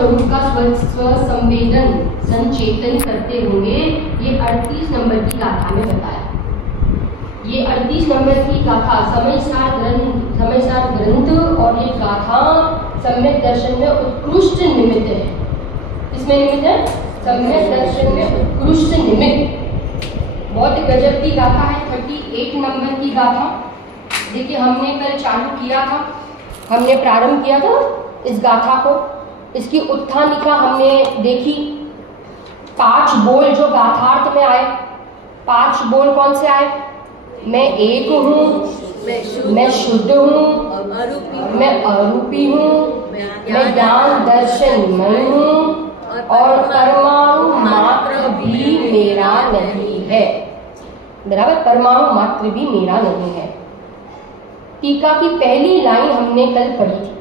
स्वरूप का स्व संवेदन संचेतन करते होंगे, ये 38 नंबर की गाथा में बताया। ये 38 नंबर की गाथा समयसार ग्रंथ और ये गाथा सम्यक दर्शन में उत्कृष्ट निमित्त है। इसमें निमित्त है सम्यक दर्शन में उत्कृष्ट निमित्त। बहुत गजब की गाथा है, 38 नंबर की गाथा। देखिए हमने कल चालू किया था, हमने प्रारंभ किया था इस गाथा को, इसकी उत्थानिका हमने देखी। 5 बोल जो गाथार्थ में आए, 5 बोल कौन से आए? मैं एक हूँ, मैं शुद्ध हूँ, मैं अरूपी हूँ, मैं ज्ञान दर्शनमय हूँ और परमाणु मात्र भी मेरा नहीं है। बराबर, परमाणु मात्र भी मेरा नहीं है। टीका की पहली लाइन हमने कल पढ़ी थी,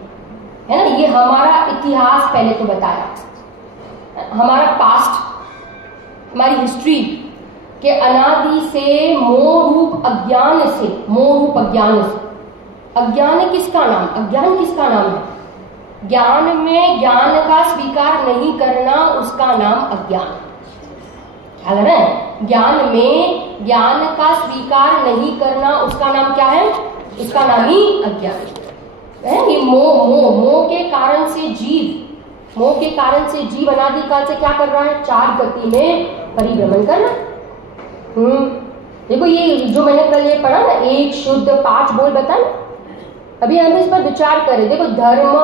है ना। ये हमारा इतिहास पहले तो बताया, हमारा पास्ट, हमारी हिस्ट्री के अनादि से मोह रूप अज्ञान से, अज्ञान किसका नाम? अज्ञान किसका नाम है? ज्ञान में ज्ञान का स्वीकार नहीं करना, उसका नाम अज्ञान। क्या कर रहे हैं? ज्ञान में ज्ञान का स्वीकार नहीं करना, उसका नाम क्या है? उसका नाम ही अज्ञान है। ये मोह के कारण से जीव अनादिकाल से क्या कर रहा है? 4 गति में परिभ्रमण करना। देखो ये जो मैंने कल ये पढ़ा ना, एक शुद्ध 5 बोल बताए, अभी हम इस पर विचार करें। देखो धर्म,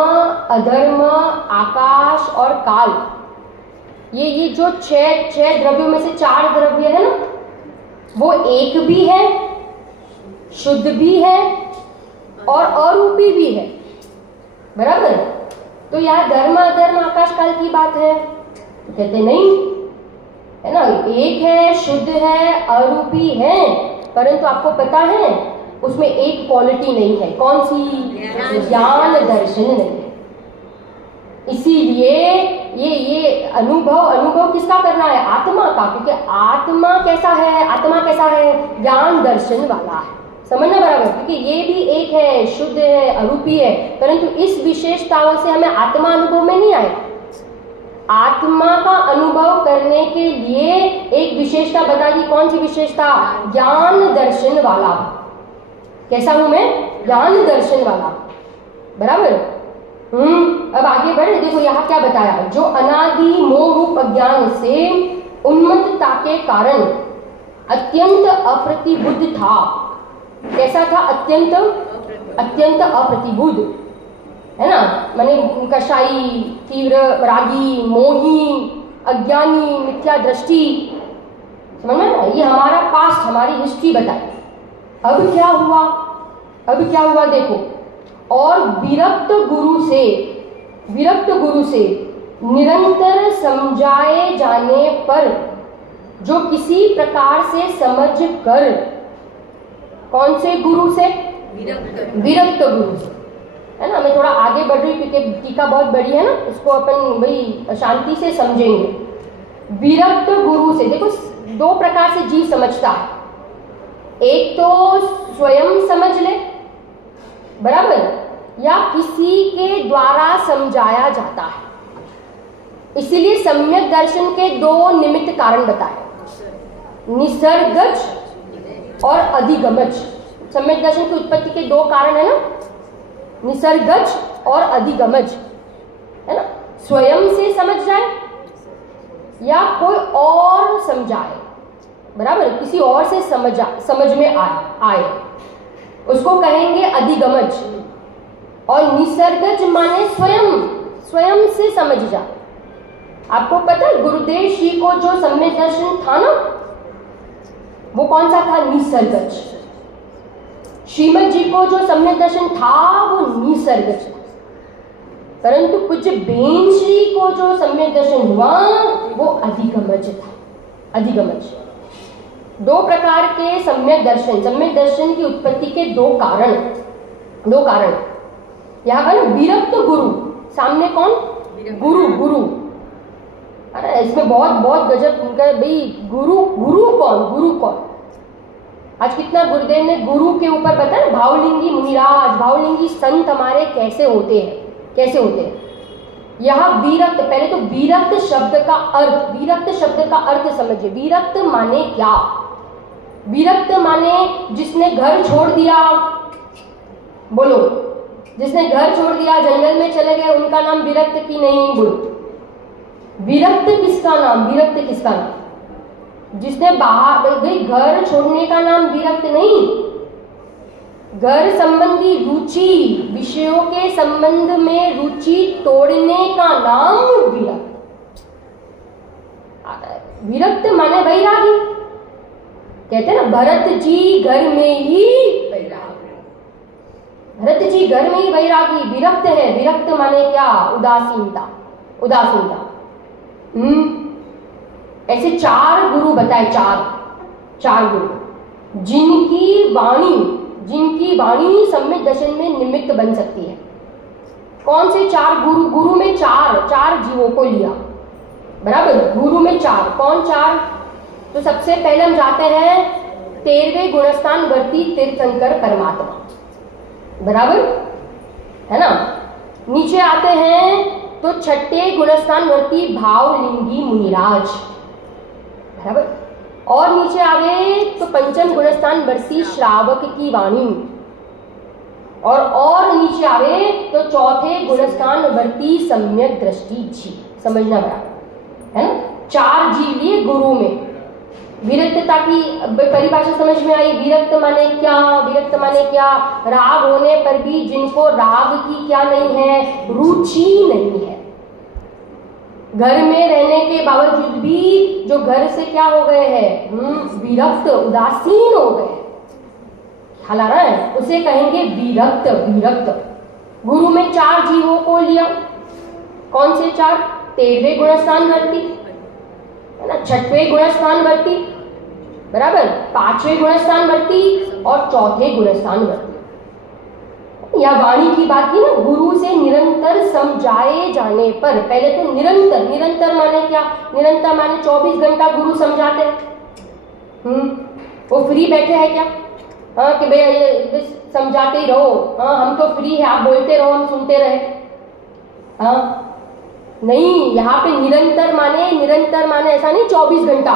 अधर्म, आकाश और काल, ये जो 6 द्रव्यों में से 4 द्रव्य है ना, वो एक भी है, शुद्ध भी है और अरूपी भी है। बराबर। तो यहाँ धर्म, अधर्म, आकाश, काल की बात है तो कहते नहीं, है ना। एक है, शुद्ध है, अरूपी है, परंतु आपको पता है उसमें एक क्वालिटी नहीं है। कौन सी? ज्ञान दर्शन नहीं है। इसीलिए ये अनुभव किसका करना है? आत्मा का, क्योंकि आत्मा कैसा है? ज्ञान दर्शन वाला है। समझना बराबर, क्योंकि ये भी एक है, शुद्ध है, अरूपी है, परंतु इस विशेषताओं से हमें आत्मा अनुभव में नहीं आए। आत्मा का अनुभव करने के लिए एक विशेषता बता दी। कौन सी विशेषता? ज्ञान दर्शन वाला। कैसा हूं मैं? ज्ञान दर्शन वाला। बराबर। अब आगे बढ़े। देखो यहाँ क्या बताया, जो अनादि मोह रूप अज्ञान से उन्मत्तता के कारण अत्यंत अप्रतिबुद्ध था। कैसा था? अत्यंत अप्रतिबुद्ध, है ना। माने कषाई, तीव्र रागी, मोही, अज्ञानी, मिथ्या दृष्टि। समझ में ना? ये हमारा पास्ट, हमारी हिस्ट्री बताई। अब क्या हुआ देखो। और विरक्त गुरु से निरंतर समझाए जाने पर जो किसी प्रकार से समझ कर, कौन से गुरु से? विरक्त गुरु से, है ना। मैं थोड़ा आगे बढ़ रही क्योंकि टीका बहुत बड़ी है ना, इसको अपन भाई शांति से समझेंगे। विरक्त गुरु से देखो 2 प्रकार से जीव समझता है। एक तो स्वयं समझ ले, बराबर, या किसी के द्वारा समझाया जाता है। इसीलिए सम्यक दर्शन के 2 निमित्त कारण बताए, निसर्गज और अधिगमज। सम्यक दर्शन की उत्पत्ति के 2 कारण है ना, निसर्गज और अधिगमज, है ना। स्वयं से समझ जाए या कोई और समझाए, बराबर, किसी और से समझ में आए, उसको कहेंगे अधिगमज। और निसर्गज माने स्वयं से समझ जाए। आपको पता है गुरुदेव श्री को जो सम्यक दर्शन था ना, वो कौन सा था? निसर्गज। श्रीमद जी को जो सम्यक दर्शन था वो निसर्गज। परंतु पूज्य बेन श्री को जो सम्यक दर्शन हुआ वो अधिगमज था। अधिगमज। 2 प्रकार के सम्यक दर्शन की उत्पत्ति के 2 कारण। यहाँ पर विरक्त गुरु, सामने कौन? गुरु। अरे इसमें बहुत गजब भाई। गुरु कौन? आज कितना गुरुदेव ने गुरु के ऊपर बताया। भावलिंगी मुनिराज, भावलिंगी संत हमारे कैसे होते हैं। यह विरक्त, पहले तो विरक्त शब्द का अर्थ, विरक्त शब्द का अर्थ समझिए। विरक्त माने क्या? विरक्त माने जिसने घर छोड़ दिया, बोलो, जिसने घर छोड़ दिया, जंगल में चले गए, उनका नाम विरक्त की नहीं? बोलो, विरक्त किसका नाम? विरक्त किसका नाम? जिसने बाहर गई, घर छोड़ने का नाम विरक्त नहीं। घर संबंधी रुचि, विषयों के संबंध में रुचि तोड़ने का नाम विरक्त। विरक्त माने वैरागी। कहते हैं ना, भरत जी घर में ही वैरागी, भरत जी घर में ही वैरागी, विरक्त है। विरक्त माने क्या? उदासीनता, उदासीनता। ऐसे 4 गुरु बताए, 4 गुरु जिनकी वाणी सम्यक दर्शन में निमित्त बन सकती है। कौन से 4 गुरु? गुरु में 4 जीवों को लिया, बराबर। गुरु में 4, कौन 4? तो सबसे पहले हम जाते हैं 13वें गुणस्थान वर्ती तीर्थंकर परमात्मा, बराबर है ना। नीचे आते हैं तो 6ठे गुणस्थान वर्ती भावलिंगी मुनिराज, बराबर। और नीचे आ गए तो 5म गुणस्थान वर्ती श्रावक की वाणी, और नीचे आ गए तो 4थे गुणस्थान वर्ती सम्यक दृष्टि जी। समझना बराबर है ना। 4 जीव लिए गुरु में। विरक्तता की परिभाषा समझ में आई? विरक्त माने क्या? विरक्त माने क्या? राग होने पर भी जिनको राग की क्या नहीं है? रुचि नहीं है। घर में रहने के बावजूद भी जो घर से क्या हो गए हैं? विरक्त, उदासीन हो गए। ख्याल आ रहा है? उसे कहेंगे विरक्त। विरक्त। गुरु में 4 जीवों को लिया। कौन से 4? 13वें गुणस्थान वर्ती है ना, 6वें गुणस्थान वर्ती, बराबर, 5वें गुणस्थान वर्ती और 4थे गुणस्थान वर्ती। या वाणी की बात की ना, गुरु से निरंतर समझाए जाने पर, पहले तो निरंतर, निरंतर माने क्या? निरंतर माने 24 घंटा गुरु समझाते हैं। वो फ्री बैठे हैं क्या? हाँ, कि भैया ये समझाते ही रहो, हाँ हम तो फ्री है, आप बोलते रहो हम सुनते रहे। हाँ नहीं, यहाँ पे निरंतर माने ऐसा नहीं 24 घंटा।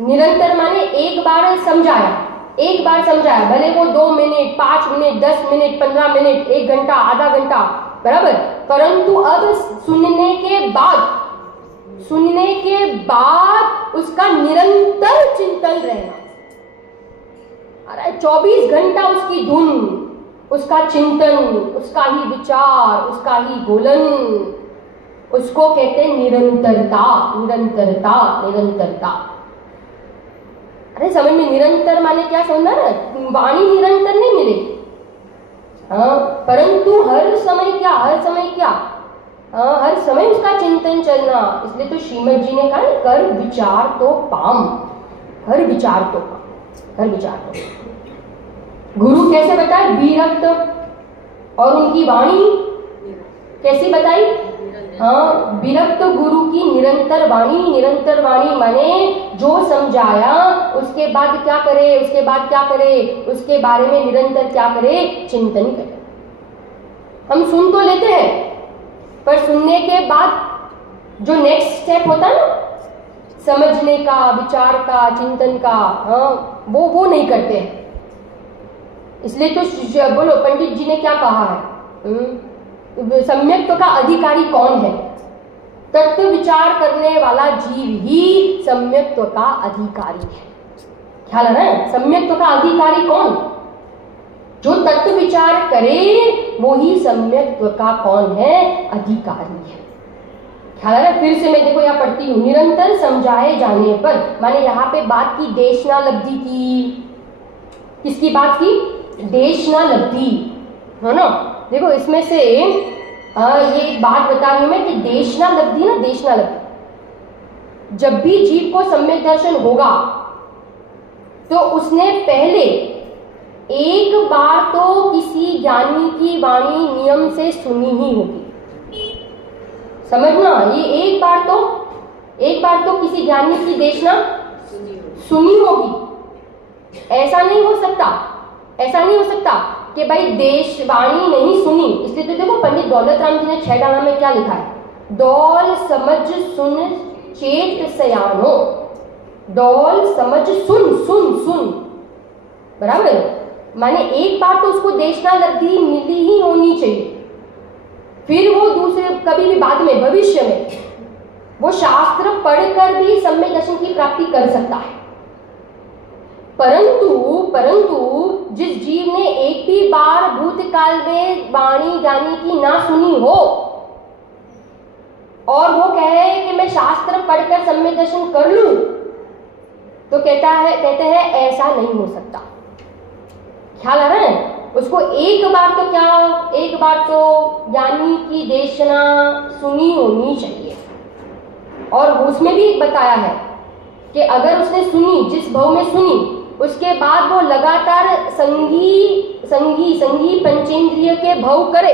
निरंतर माने एक बार समझाया, भले वो 2 मिनट, 5 मिनट, 10 मिनट, 15 मिनट, 1 घंटा, आधा घंटा, बराबर। परंतु अब सुनने के बाद उसका निरंतर चिंतन रहना। अरे 24 घंटा उसकी धुन, उसका चिंतन, उसका ही विचार, उसका ही बोलन, उसको कहते हैं निरंतरता। अरे समझ में? निरंतर माने क्या समझना ना? वाणी निरंतर नहीं मिलेगी, परंतु हर समय क्या? हर समय उसका चिंतन चलना। इसलिए तो श्रीमद जी ने कहा, कर विचार तो पाम, हर विचार तो पाम, हर विचार तो। गुरु कैसे बताए? विरक्त। और उनकी वाणी कैसी बताई? हाँ, विरक्त गुरु की निरंतर वाणी। निरंतर वाणी माने जो समझाया उसके बाद क्या करे, उसके बारे में निरंतर क्या करे? चिंतन करे। हम सुन तो लेते हैं, पर सुनने के बाद जो नेक्स्ट स्टेप होता है ना, समझने का, विचार का, चिंतन का, हाँ वो नहीं करते हैं। इसलिए तो बोलो, पंडित जी ने क्या कहा है? सम्यक्त्व का अधिकारी कौन है? तत्व विचार करने वाला जीव ही सम्यक्त्व का अधिकारी है। ख्याल आ रहा है? सम्यक्त्व का अधिकारी कौन? जो तत्व विचार करे वो ही सम्यक्त्व का कौन है? अधिकारी है। ख्याल आ रहा है? फिर से मैं देखो यहाँ पढ़ती हूँ। निरंतर समझाए जाने पर, माने यहाँ पे बात की देशना लब्धि की। किसकी बात की? देशना लब्धि, है ना। देखो इसमें से ये एक बात बता रही हूं मैं कि देशना लब्धि ना, देशना लब्धि, जब भी जीव को सम्यक दर्शन होगा तो उसने पहले एक बार तो किसी ज्ञानी की वाणी नियम से सुनी ही होगी। समझना, ये एक बार तो किसी ज्ञानी की देशना सुनी होगी। ऐसा नहीं हो सकता कि भाई देशवाणी नहीं सुनी, इसलिए तो देखो पंडित दौलत राम जी ने 6 डाला में क्या लिखा है, डौल समझ सुन चेत सयानो, डौल समझ सुन सुन सुन, बराबर है। माने एक बार तो उसको देशना लब्धि मिली ही होनी चाहिए, फिर वो दूसरे कभी भी बाद में भविष्य में वो शास्त्र पढ़कर भी सम्यक दर्शन की प्राप्ति कर सकता है। परंतु जिस जीव ने एक भी बार भूतकाल में वाणी ज्ञानी की ना सुनी हो और वो कहे कि मैं शास्त्र पढ़कर सम्यक दर्शन कर लूं, तो कहते हैं ऐसा नहीं हो सकता। ख्याल आ रहा है? उसको एक बार तो ज्ञानी की देशना सुनी होनी चाहिए। और उसमें भी बताया है कि अगर उसने सुनी, जिस भाव में सुनी, उसके बाद वो लगातार संगी पंचेंद्रिय के भाव करे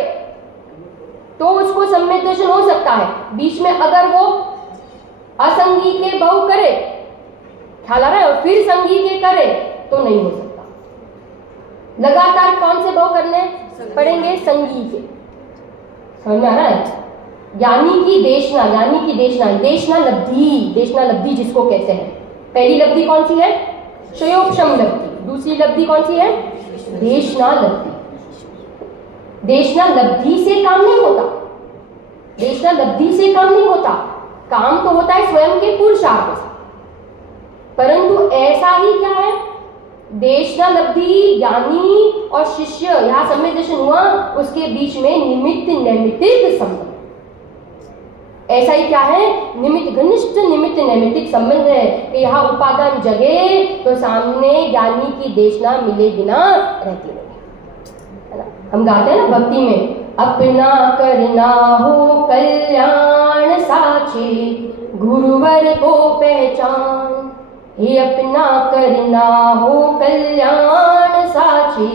तो उसको सम्यक दर्शन हो सकता है। बीच में अगर वो असंगी के भाव करे, ख्याल आ रहा है, और फिर संगी के करे तो नहीं हो सकता। लगातार कौन से भाव करने पड़ेंगे? संगी के। समझ में आ रहा है? ज्ञानी की देशना लब्धि जिसको कहते हैं। पहली लब्धि कौन सी है? क्षयोपशम लब्धि। दूसरी लब्धि कौन सी है? देशना लब्धि। देशना लब्धि से काम नहीं होता, काम तो होता है स्वयं के पुरुषार्थ से। परंतु ऐसा ही क्या है, देशना लब्धि ज्ञानी और शिष्य, यहां सम्यक दर्शन हुआ, उसके बीच में निमित्त नैमित्तिक संबंध। ऐसा ही क्या है? घनिष्ठ निमित्त नैमित्तिक संबंध है कि यहाँ उपादान जगे तो सामने ज्ञानी की देशना मिले बिना रहती नहीं है ना। हम गाते हैं ना भक्ति में, अपना करना हो कल्याण साचे गुरुवर को पहचान, ये अपना करना हो कल्याण साचे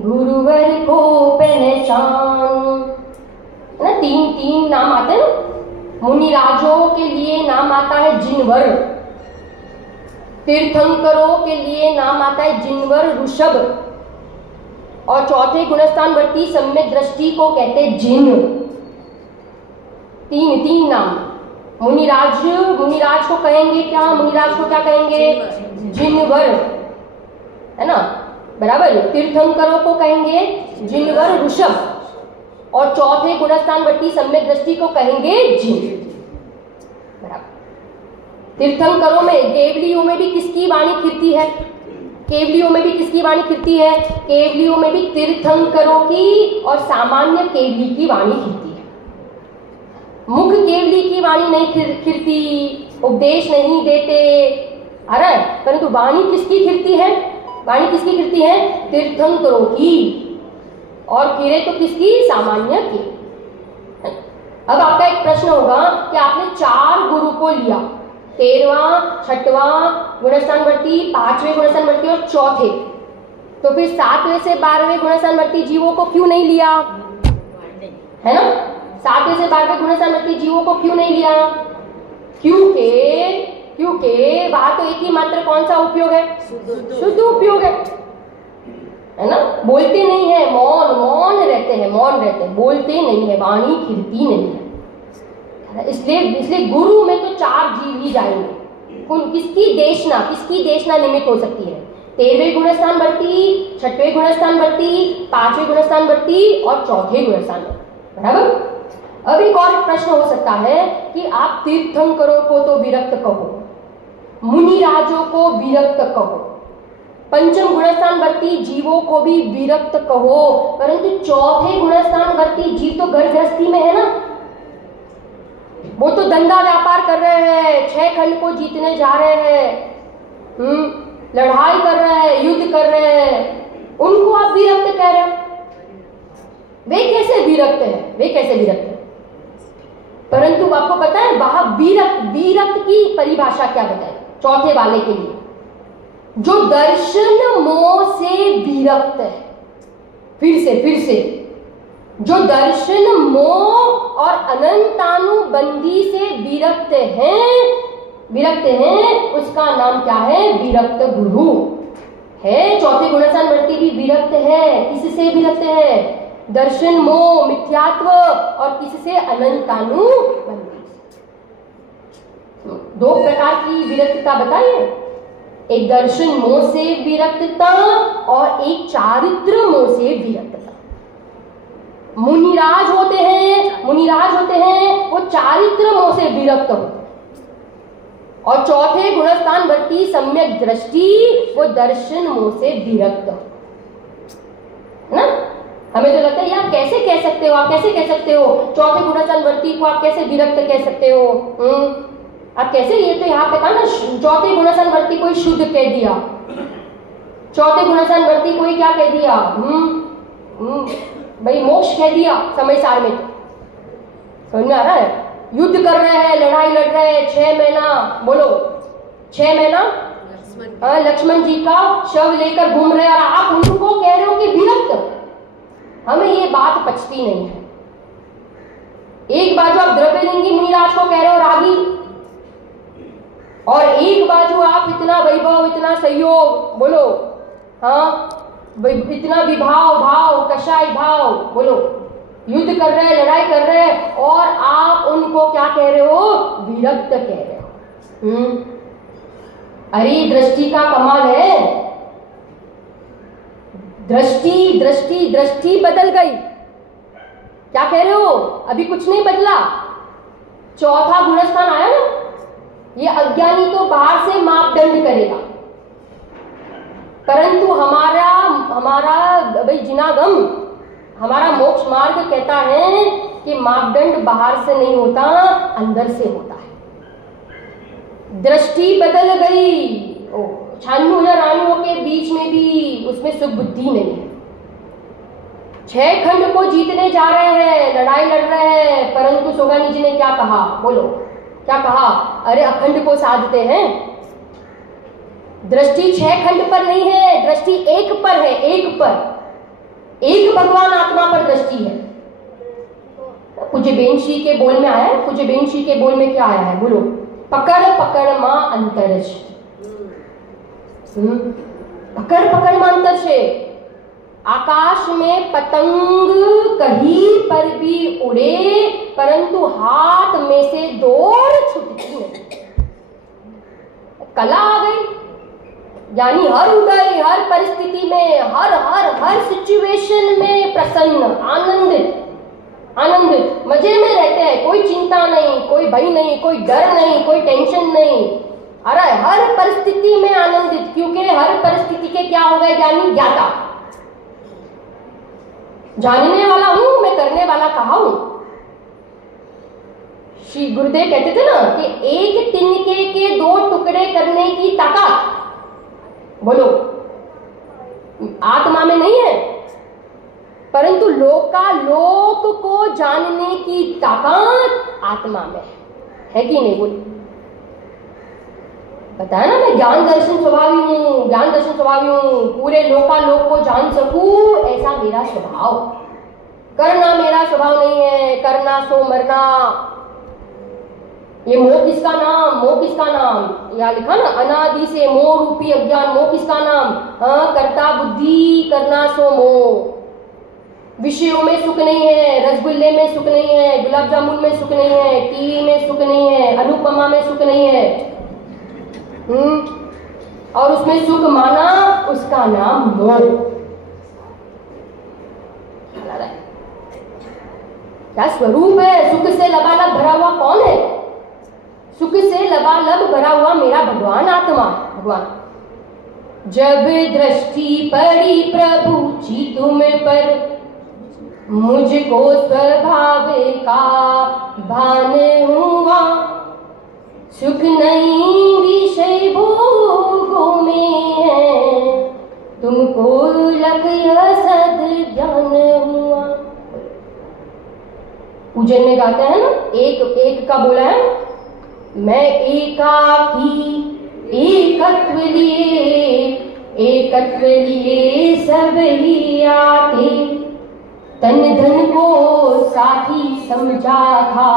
गुरुवर को पहचान। ना तीन नाम आते हैं ना। मुनिराजों के लिए नाम आता है जिनवर, तीर्थंकरों के लिए नाम आता है जिनवर ऋषभ, और चौथे गुणस्थानवर्ती सम्यक दृष्टि को कहते हैं जिन। तीन नाम। मुनिराज को कहेंगे क्या? मुनिराज को क्या कहेंगे? जिनवर, है ना, बराबर। तीर्थंकरों को कहेंगे जिनवर ऋषभ, और चौथे गुणस्थानवर्ती सम्यक दृष्टि को कहेंगे जिन, बराबर। तीर्थंकरों में, केवलियों में भी किसकी वाणी कीर्ति है? केवलियों में भी किसकी वाणी कीर्ति है? केवलियों में भी तीर्थंकरों की और सामान्य केवली की वाणी कीर्ति है। मुख केवली की वाणी नहीं कीर्ति, उपदेश नहीं देते, अरे, परंतु वाणी किसकी कीर्ति है? वाणी किसकी कीर्ति है? तीर्थंकरों की, और कीरे तो किसकी? सामान्य की। अब आपका एक प्रश्न होगा कि आपने 4 गुरु को लिया, 13वां, 6वां गुणस्थानवर्ती, 5वें गुणस्थानवर्ती और चौथे, तो फिर 7वें से 12वें गुणस्थानवर्ती जीवों को क्यों नहीं लिया? है ना, 7वें से 12वें गुणस्थानवर्ती जीवों को क्यों नहीं लिया? क्योंकि वहां तो एक ही मात्र कौन सा उपयोग है? शुद्ध उपयोग है ना। बोलते नहीं है, मौन रहते हैं, बोलते नहीं है, वाणी कीर्ति नहीं है। इसलिए गुरु में तो 4 जीव ही जाएंगे। किसकी देशना निमित्त हो सकती है? 13वें गुणस्थानवर्ती, 6वें गुणस्थानवर्ती, 5वें गुणस्थानवर्ती और चौथे गुणस्थानवर्ती, बराबर। अब एक और प्रश्न हो सकता है कि आप तीर्थंकरों को तो विरक्त कहो, मुनिराजों को विरक्त कहो, पंचम गुणस्थानवर्ती जीवों को भी विरक्त कहो, परंतु चौथे गुणस्थानवर्ती जीव तो घर गृहस्थी में है ना, वो तो धंधा व्यापार कर रहे हैं, 6 खंड को जीतने जा रहे हैं, लड़ाई कर रहे हैं, युद्ध कर रहे हैं, उनको आप विरक्त कह रहे हो। वे कैसे विरक्त है? परंतु आपको पता है वहां विरक्त की परिभाषा क्या बताई चौथे वाले के लिए? जो दर्शन मोह से विरक्त है। फिर से जो दर्शन मोह और अनंतानुबंधी से विरक्त हैं, उसका नाम क्या है? विरक्त गुरु है। चौथे गुणस्थान वृत्ति भी विरक्त है। किससे विरक्त है? दर्शन मोह मिथ्यात्व और किससे? अनंतानुबंधी। दो प्रकार की विरक्तता बताइए, एक दर्शन मोह से विरक्तता और एक चारित्र मोह से विरक्तता। मुनिराज होते हैं वो चारित्र मोह से विरक्त होते हैं, और चौथे गुणस्थान वृत्ति सम्यक दृष्टि वो दर्शन मोह से विरक्त है ना। हमें तो लगता है यार कैसे कह सकते हो, आप कैसे कह सकते हो चौथे गुणस्थान वृत्ति को आप कैसे विरक्त कह सकते हो? आप कैसे? ये तो यहाँ पे कहा ना, चौथे गुणस्थान वृत्ति को ही शुद्ध कह दिया, चौथे गुणस्थान वृत्ति को ही क्या कह दिया? भाई मोक्ष कह दिया समय सार में। समझ में आ रहा है? युद्ध कर रहे हैं, लड़ाई लड़ रहे हैं, 6 महीना, बोलो 6 महीना लक्ष्मण जी का शव लेकर घूम रहे हैं और आप उनको कह रहे हो कि विरक्त। हमें ये बात पचती नहीं है। एक बाजू आप द्रव्यलिंगी मुनिराज को कह रहे हो रागी, और एक बाजू आप इतना वैभव, इतना सहयोग, बोलो हाँ, इतना विभाव भाव, कषाय भाव, बोलो युद्ध कर रहे हैं, लड़ाई कर रहे हैं, और आप उनको क्या कह रहे हो? विरक्त कह रहे हो। अरे दृष्टि का कमाल है। दृष्टि दृष्टि दृष्टि बदल गई। क्या कह रहे हो? अभी कुछ नहीं बदला। चौथा गुणस्थान आया ना, ये अज्ञानी तो बाहर से मापदंड करेगा, परंतु हमारा भाई जिनागम, हमारा मोक्ष मार्ग कहता है कि मापदंड बाहर से नहीं होता, अंदर से होता है। दृष्टि बदल गई। 96 रानियों के बीच में भी उसमें सुख बुद्धि नहीं है। 6 खंड को जीतने जा रहे हैं, लड़ाई लड़ रहे हैं, परंतु सोगानी जी ने क्या कहा? बोलो क्या कहा? अरे अखंड को साधते हैं। दृष्टि 6 खंड पर नहीं है, दृष्टि एक पर है, एक पर, एक भगवान आत्मा पर दृष्टि है। पूज्य बेनशी के बोल में आया है, पूज्य बेनशी के बोल में क्या आया है? बोलो पकड़ पकड़ मां अंतरिक्ष। पकड़ पकड़ मां अंतरिक्ष। आकाश में पतंग कहीं पर भी उड़े, परंतु हाथ में से डोर छूटती नहीं। कला आ गई, यानी हर उदय, हर परिस्थिति में, हर हर हर सिचुएशन में प्रसन्न, आनंदित आनंदित, मजे में रहते हैं। कोई चिंता नहीं, कोई भय नहीं, कोई डर नहीं, कोई टेंशन नहीं। अरे हर परिस्थिति में आनंदित, क्योंकि हर परिस्थिति के क्या हो गए? ज्ञानी ज्ञाता। जानने वाला हूं मैं, करने वाला कहा हूं। श्री गुरुदेव कहते थे ना कि एक तिनके के 2 टुकड़े करने की ताकत, बोलो आत्मा में नहीं है, परंतु लोकालोक को जानने की ताकत आत्मा में है कि नहीं? बोलो बताया ना, मैं ज्ञान दर्शन स्वभावी हूं, ज्ञान दर्शन स्वभावी हूं, पूरे लोकालोक को जान सकूं, ऐसा मेरा स्वभाव। करना मेरा स्वभाव नहीं है, करना सो मरना। ये मोह किसका नाम? मोह किसका नाम? या लिखा ना, अनादि से मोह रूपी अज्ञान। मोह किसका नाम? कर्ता बुद्धि, करना सो मोह। विषयों में सुख नहीं है, रसगुल्ले में सुख नहीं है, गुलाब जामुन में सुख नहीं है, टीवी में सुख नहीं है, अनुपमा में सुख नहीं है। और उसमें सुख माना, उसका नाम मोह। क्या स्वरूप है? सुख से लबालब भरा हुआ कौन है? सुख से लबालब भरा हुआ मेरा भगवान आत्मा, भगवान। जब दृष्टि पड़ी प्रभु जी तुम पर, मुझको स्वभाव का भान हुआ। सुख नहीं विषय भोगों में है, तुमको लक्ष्य सद ज्ञान हुआ। पूजन में गाते हैं ना, एक का बोला है, मैं एकाकी एकत्व लिए सब ही आते, तन धन को साथी समझा था,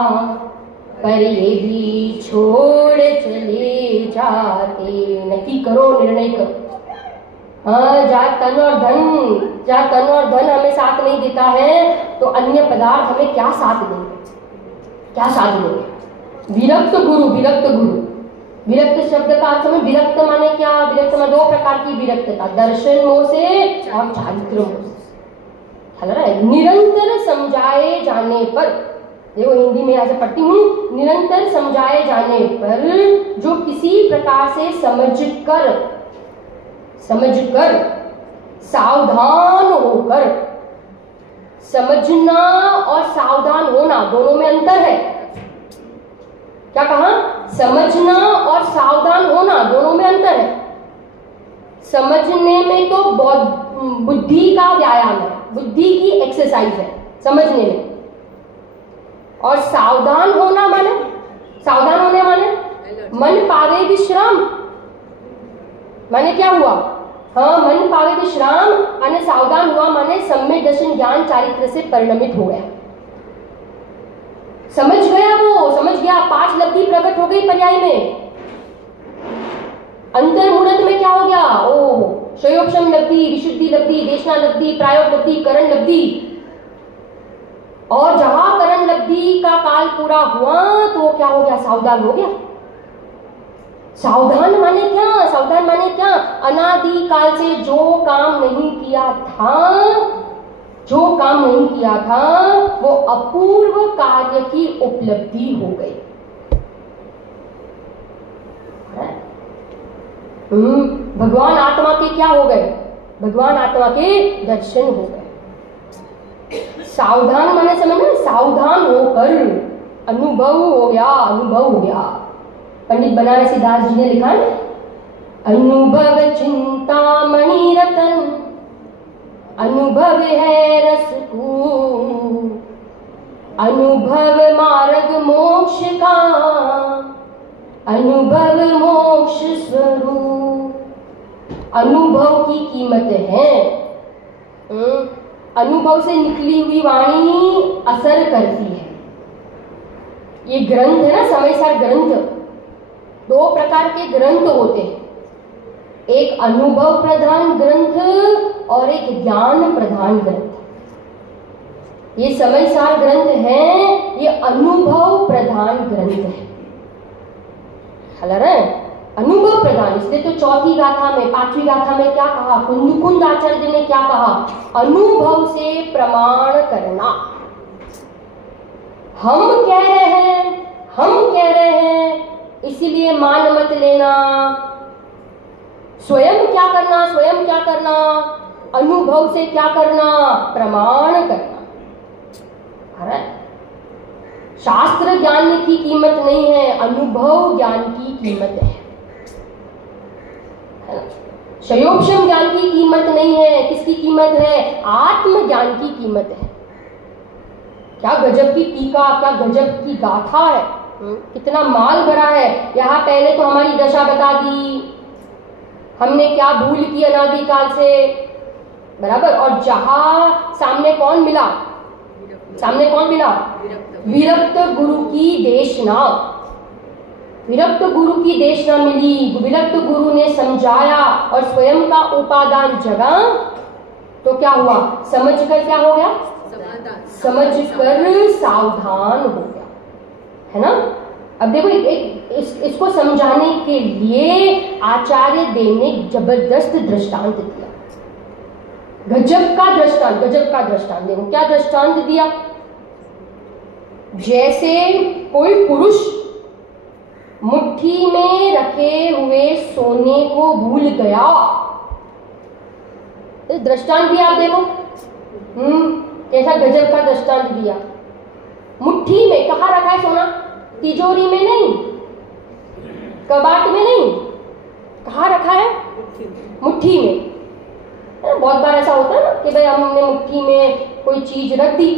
पर ये भी छोड़ चले जाते। नक्की करो, निर्णय करो। हाँ, जहाँ तन और धन हमें साथ नहीं देता है तो अन्य पदार्थ हमें क्या साथ देंगे, क्या साथ देंगे। विरक्त गुरु, विरक्त शब्द का अर्थ में विरक्त माने क्या, विरक्त में दो प्रकार की विरक्तता, दर्शन मोह से और चारित्र मोह से। चल रहा है। निरंतर समझाए जाने पर, देखो हिंदी में ऐसे पढ़ती हूँ, निरंतर समझाए जाने पर जो किसी प्रकार से समझकर सावधान होकर, समझना और सावधान होना दोनों में अंतर है। क्या कहा? समझना और सावधान होना दोनों में अंतर है। समझने में तो बुद्धि का व्यायाम है, बुद्धि की एक्सरसाइज है समझने में, और सावधान होना माने, सावधान होने माने मन पावे विश्राम, माने क्या हुआ? हाँ, मन पावे विश्राम, माने सावधान हुआ माने सम्यक दर्शन ज्ञान चारित्र से परिणमित हो गया, समझ गया, वो समझ गया। 5 लब्धि प्रकट हो गई पर्याय में। अंतर्मुहूर्त में क्या हो गया? ओ शयोपशम लब्धि, विशुद्धि लब्धि, देशना लब्धि, प्रायोग लब्धि, करण लब्धि। और जहां करण लब्धि का काल पूरा हुआ तो वो क्या हो गया? सावधान हो गया। सावधान माने क्या? सावधान माने क्या? अनादि काल से जो काम नहीं किया था, वो अपूर्व कार्य की उपलब्धि हो गई। भगवान आत्मा के क्या हो गए? भगवान आत्मा के दर्शन हो गए। सावधान माने समझना, सावधान होकर अनुभव हो गया। पंडित बनारसी दास जी ने लिखा है, अनुभव चिंतामणि रतन, अनुभव है रस को, अनुभव मार्ग मोक्ष का, अनुभव मोक्ष स्वरूप। अनुभव की कीमत है। अनुभव से निकली हुई वाणी असर करती है। ये ग्रंथ है ना, समयसार ग्रंथ, 2 प्रकार के ग्रंथ होते हैं, एक अनुभव प्रधान ग्रंथ और एक ज्ञान प्रधान ग्रंथ। ये समयसार ग्रंथ है, ये अनुभव प्रधान ग्रंथ है। अनुभव प्रधान, इसलिए तो 4वीं गाथा में, 5वीं गाथा में क्या कहा? कुंद आचार्य ने क्या कहा? अनुभव से प्रमाण करना। हम कह रहे हैं इसीलिए मान मत लेना। स्वयं क्या करना? अनुभव से क्या करना? प्रमाण करना। शास्त्र ज्ञान की कीमत नहीं है, अनुभव ज्ञान की कीमत है। शयोपशम ज्ञान की कीमत नहीं है, किसकी कीमत है? आत्म ज्ञान की कीमत है। क्या गजब की टीका, क्या गजब की गाथा है, कितना माल भरा है। यहाँ पहले तो हमारी दशा बता दी, हमने क्या भूल की अनादिकाल से, बराबर। और जहां सामने कौन मिला? विरक्त गुरु की देशना, विरक्त गुरु की देशना मिली। विरक्त गुरु ने समझाया और स्वयं का उपादान जगा तो क्या हुआ? समझकर क्या हो गया? समझकर सावधान हो गया, है ना। अब देखो इसको समझाने के लिए आचार्य देव ने जबरदस्त दृष्टांत दिया, गजब का दृष्टांत। देखो क्या दृष्टांत दिया। जैसे कोई पुरुष मुट्ठी में रखे हुए सोने को भूल गया, इस दृष्टांत दिया। आप देखो कैसा गजब का दृष्टांत दिया। मुट्ठी में, कहाँ रखा है सोना? तिजोरी में नहीं, कबाट में नहीं, कहाँ रखा है? मुट्ठी में। बहुत बार ऐसा होता है ना कि भाई हमने मुट्ठी में कोई चीज रख दी,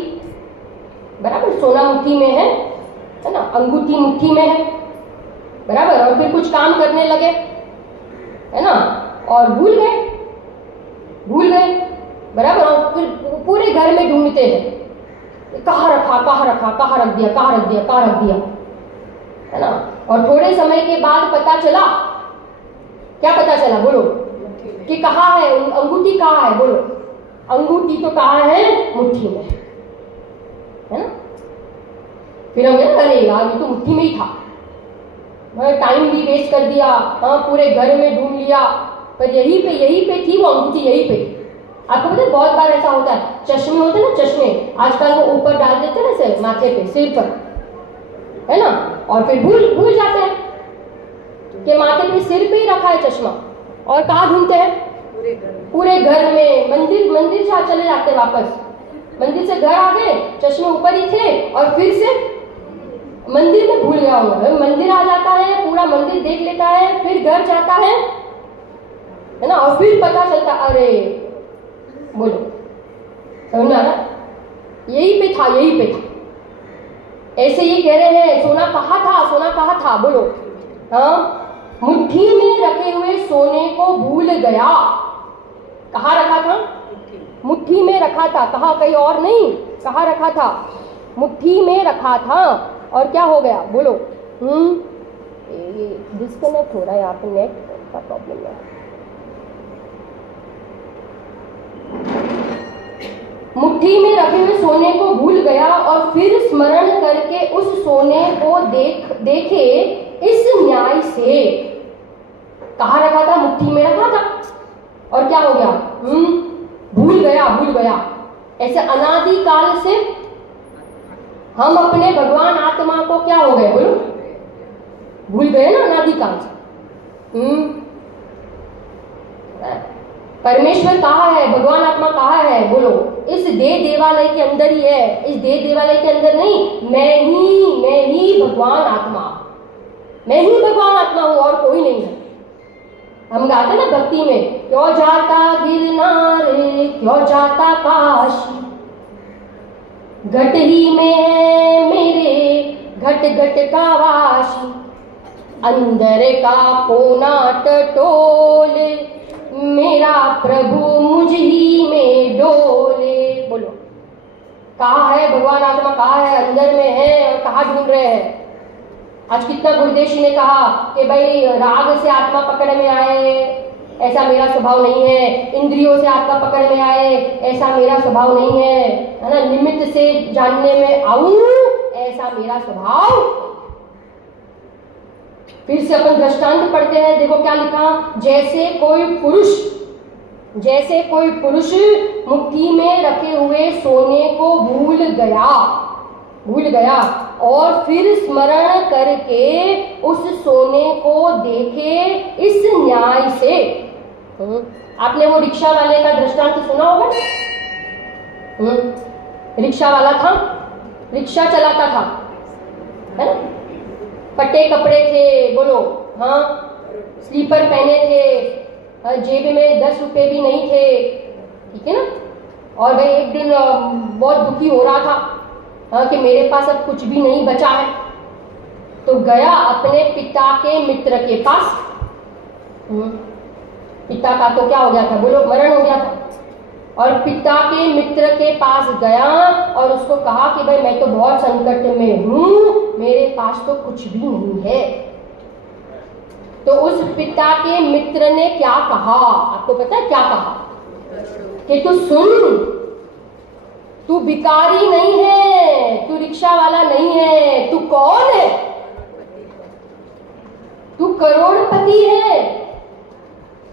बराबर, सोना मुट्ठी में है ना, अंगूठी मुट्ठी में है, बराबर, और फिर कुछ काम करने लगे, है ना, और भूल गए, बराबर। और फिर पूरे घर में ढूंढते हैं, कहाँ रख दिया, है ना। और थोड़े समय के बाद पता चला, क्या पता चला? बोलो। कि कहाँ है अंगूठी, कहाँ है बोलो। अंगूठी तो कहाँ है, मुट्ठी में है ना। फिर हम कहते अरे यार ये तो मुट्ठी में ही था, मैं टाइम भी वेस्ट कर दिया, हाँ पूरे घर में ढूंढ लिया, पर यहीं पे थी वो अंगूठी, यहीं पे। आपको पता है बहुत बार ऐसा होता है, चश्मे होते हैं ना, चश्मे आजकल वो ऊपर डाल देते हैं ना सर, माथे पे, सिर पर, है ना, और फिर भूल जाते हैं कि माथे पे सिर पे ही रखा है चश्मा। और कहाँ ढूंढते हैं, पूरे घर में। मंदिर से चले जाते वापस, मंदिर से घर आ गए, चश्मे ऊपर ही थे और फिर से मंदिर में भूल गया होगा। मंदिर आ जाता है, पूरा मंदिर देख लेता है, फिर घर जाता है ना, और फिर पता चलता अरे बोलो, समझ में आ रहा, यहीं पे था, यहीं पे था। ऐसे ये कह रहे हैं सोना कहाँ था, सोना कहाँ था बोलो। हाँ, मुट्ठी में रखे हुए सोने को भूल गया। कहाँ रखा था, मुट्ठी में रखा था, कहाँ, कहीं और नहीं, कहाँ रखा था, मुट्ठी में रखा था। और क्या हो गया बोलो। ये डिस्कनेक्ट हो रहा है यहाँ पे, नेट का प्रॉब्लम है। मुट्ठी में रखे हुए सोने को भूल गया और फिर स्मरण करके उस सोने को देखे इस न्याय से। कहाँ रखा था, मुट्ठी में रखा था, और क्या हो गया, भूल गया। ऐसे अनादि काल से हम अपने भगवान आत्मा को क्या हो गए बोलो, भूल गए ना, अनादि काल से। परमेश्वर कहाँ है, भगवान आत्मा कहाँ है बोलो, इस देह देवालय के अंदर ही है। इस देह देवालय के अंदर नहीं, मैं ही भगवान आत्मा, मैं ही भगवान आत्मा हूं और कोई नहीं है। हम गाते ना भक्ति में, क्यों जाता गिरनार रे, क्यों जाता काशी, घट ही में है मेरे घट घट का वासी, अंदर का कोना टटोले, मेरा प्रभु मुझ ही में डोले। बोलो, कहाँ है भगवान आत्मा, कहाँ है, अंदर में है, और कहाँ ढूंढ रहे हैं। आज कितना गुरुदेशी ने कहा कि भाई राग से आत्मा पकड़ में आए, ऐसा मेरा स्वभाव नहीं है, इंद्रियों से आत्मा पकड़ में आए, ऐसा मेरा स्वभाव नहीं है ना, निमित्त से जानने में आऊं, ऐसा मेरा स्वभाव। फिर से अपन दृष्टांत पढ़ते हैं, देखो क्या लिखा, जैसे कोई पुरुष मुट्ठी में रखे हुए सोने को भूल गया और फिर स्मरण करके उस सोने को देखे इस न्याय से। आपने वो रिक्शा वाले का दृष्टांत सुना होगा। रिक्शा वाला था, रिक्शा चलाता था, है ना, फटे कपड़े थे बोलो, हाँ, स्लीपर पहने थे, जेब में 10 रुपए भी नहीं थे, ठीक है ना। और भाई एक दिन बहुत दुखी हो रहा था, हाँ, कि मेरे पास अब कुछ भी नहीं बचा है, तो गया अपने पिता के मित्र के पास। पिता का तो क्या हो गया था बोलो, मरण हो गया था, और पिता के मित्र के पास गया और उसको कहा कि भाई मैं तो बहुत संकट में हूं, मेरे पास तो कुछ भी नहीं है। तो उस पिता के मित्र ने क्या कहा, आपको पता है क्या कहा, कि तू सुन, तू भिखारी नहीं है, तू रिक्शा वाला नहीं है, तू कौन है, तू करोड़पति है।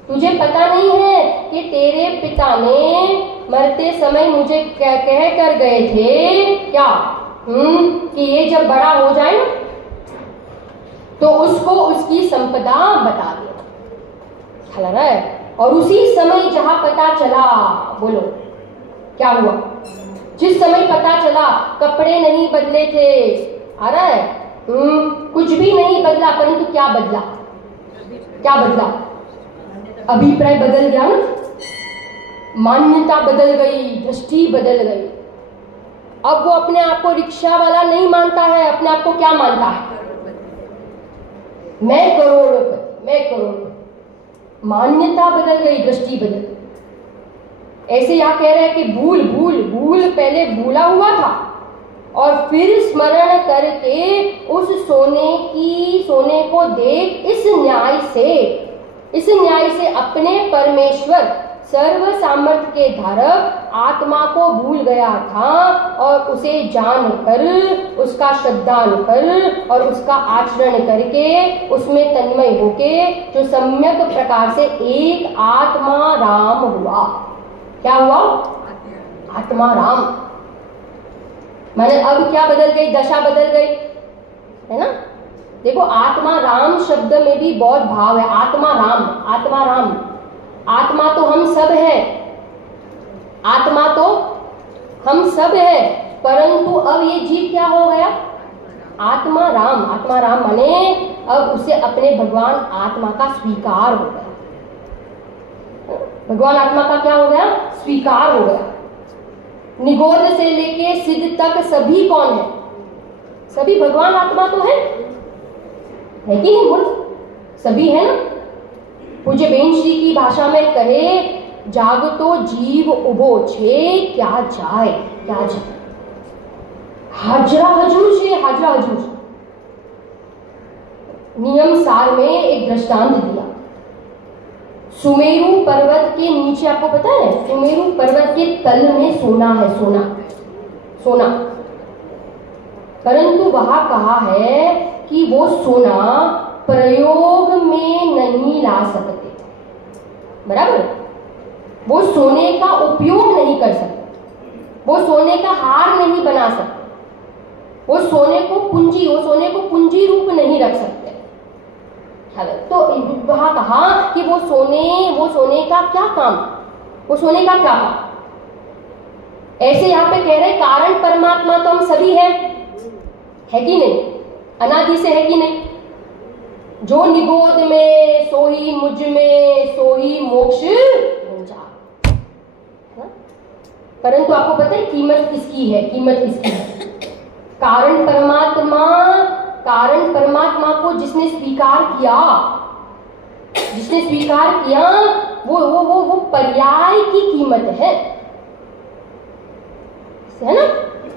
तुझे पता नहीं है कि तेरे पिता ने मरते समय मुझे कह कर गए थे क्या, कि ये जब बड़ा हो जाए ना तो उसको उसकी संपदा बता दे। चल रहा है। और उसी समय जहां पता चला, बोलो क्या हुआ, जिस समय पता चला कपड़े नहीं बदले थे, आ रहा है, कुछ भी नहीं बदला, परंतु क्या बदला, क्या बदला, अभिप्राय बदल गया ना, मान्यता बदल गई, दृष्टि बदल गई। अब वो अपने आप को रिक्शा वाला नहीं मानता है, अपने आप को क्या मानता है, मैं करोड़पति, मैं करोड़पति। मान्यता बदल गई, दृष्टि बदल गई। ऐसे यहाँ कह रहे हैं कि भूल भूल भूल, पहले भूला हुआ था और फिर स्मरण करके उस सोने को देख इस न्याय से। इस न्याय से अपने परमेश्वर सर्व सामर्थ्य के धारक आत्मा को भूल गया था और उसे जानकर, उसका श्रद्धान कर और उसका आचरण करके उसमें तन्मय होके जो सम्यक प्रकार से एक आत्मा राम हुआ। क्या हुआ? आत्मा राम। माने अब क्या बदल गई? दशा बदल गई, है ना। देखो आत्मा राम शब्द में भी बहुत भाव है। आत्मा राम, आत्मा राम। आत्मा तो हम सब है, आत्मा तो हम सब है, परंतु अब ये जीव क्या हो गया? आत्मा राम। आत्मा राम माने अब उसे अपने भगवान आत्मा का स्वीकार हो गया। भगवान आत्मा का क्या हो गया? स्वीकार हो गया। निगोद से लेके सिद्ध तक सभी कौन है? सभी भगवान आत्मा तो है कि नहीं? बोल, सभी है ना। पूज्य बेन श्री की भाषा में कहे, जागतो जीव उभो छे क्या जाए, क्या जाए। हाजरा हजूर से हाजरा हजूर। नियम सार में एक दृष्टांत दिया। सुमेरु पर्वत के नीचे, आपको पता है सुमेरु पर्वत के तल में सोना है, सोना सोना, परंतु वहां कहा है कि वो सोना प्रयोग में नहीं ला सकते। बराबर? वो सोने का उपयोग नहीं कर सकते, वो सोने का हार नहीं बना सकते, वो सोने को पूंजी रूप नहीं रख सकते। तो वहां कहा कि वो सोने का क्या काम, वो सोने का क्या काम। ऐसे यहां पे कह रहे कारण परमात्मा तो हम सभी है कि नहीं? अनादि से है कि नहीं? जो निगोद में सोई मुझ में सोई मोक्ष जा। परंतु आपको पता है कीमत किसकी है? कीमत किसकी है? कारण परमात्मा को जिसने स्वीकार किया, वो पर्याय की कीमत है ना।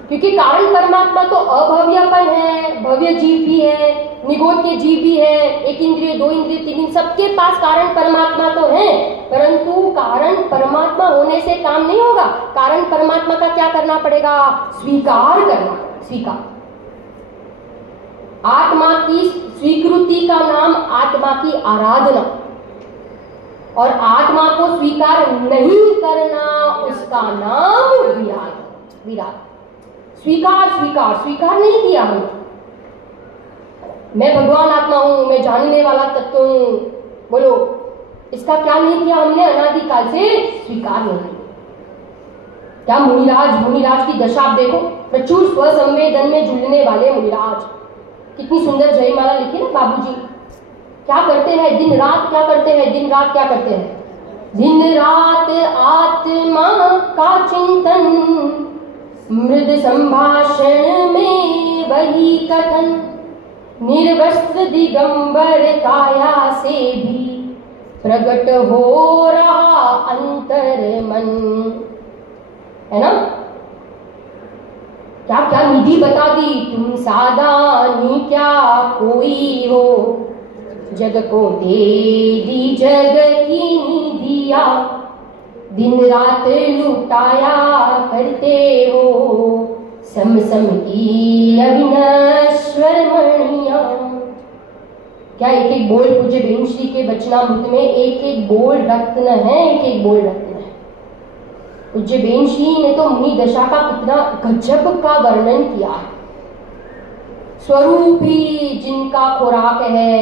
क्योंकि कारण परमात्मा तो अभव्यपन है, भव्य जीव भी है, निगोद के जीव भी है, एक इंद्रिय, दो इंद्रिय, तीन इंद्रिय, सबके पास कारण परमात्मा तो है, परंतु कारण परमात्मा होने से काम नहीं होगा। कारण परमात्मा का क्या करना पड़ेगा? स्वीकार करना। स्वीकार, आत्मा की स्वीकृति का नाम आत्मा की आराधना, और आत्मा को स्वीकार नहीं करना उसका नाम विराग। विराग, स्वीकार नहीं किया हमने। मैं भगवान आत्मा हूं, मैं जानने वाला तत्व हूं, बोलो, इसका क्या नहीं किया हमने? अनादिकाल से स्वीकार नहीं किया। क्या मुनिराज की दशा आप देखो, प्रचुर स्वसंवेदन में झूलने वाले मुनिराज। कितनी सुंदर जयमाला लिखी ना बाबूजी। क्या करते हैं दिन रात? क्या करते हैं दिन रात? क्या करते हैं दिन रात? आत्मा का चिंतन, मृद संभाषण में वही कथन, निर्वस्त्र दिगंबर काया से भी प्रकट हो रहा अंतर मन। है ना? क्या क्या निधि बता दी, तुम सादानी क्या कोई हो, जग को दे दी जग की निधिया, दिन रात लुटाया करते हो, सम सम की अविनश्वर मणिया। क्या एक एक बोल पूज्य बेन श्री के वचनामृत में एक एक बोल रत्न है, एक एक बोल रत्न है। पूज्य बेन श्री ने तो मुनि दशा का कितना गजब का वर्णन किया है। स्वरूपी जिनका खुराक है,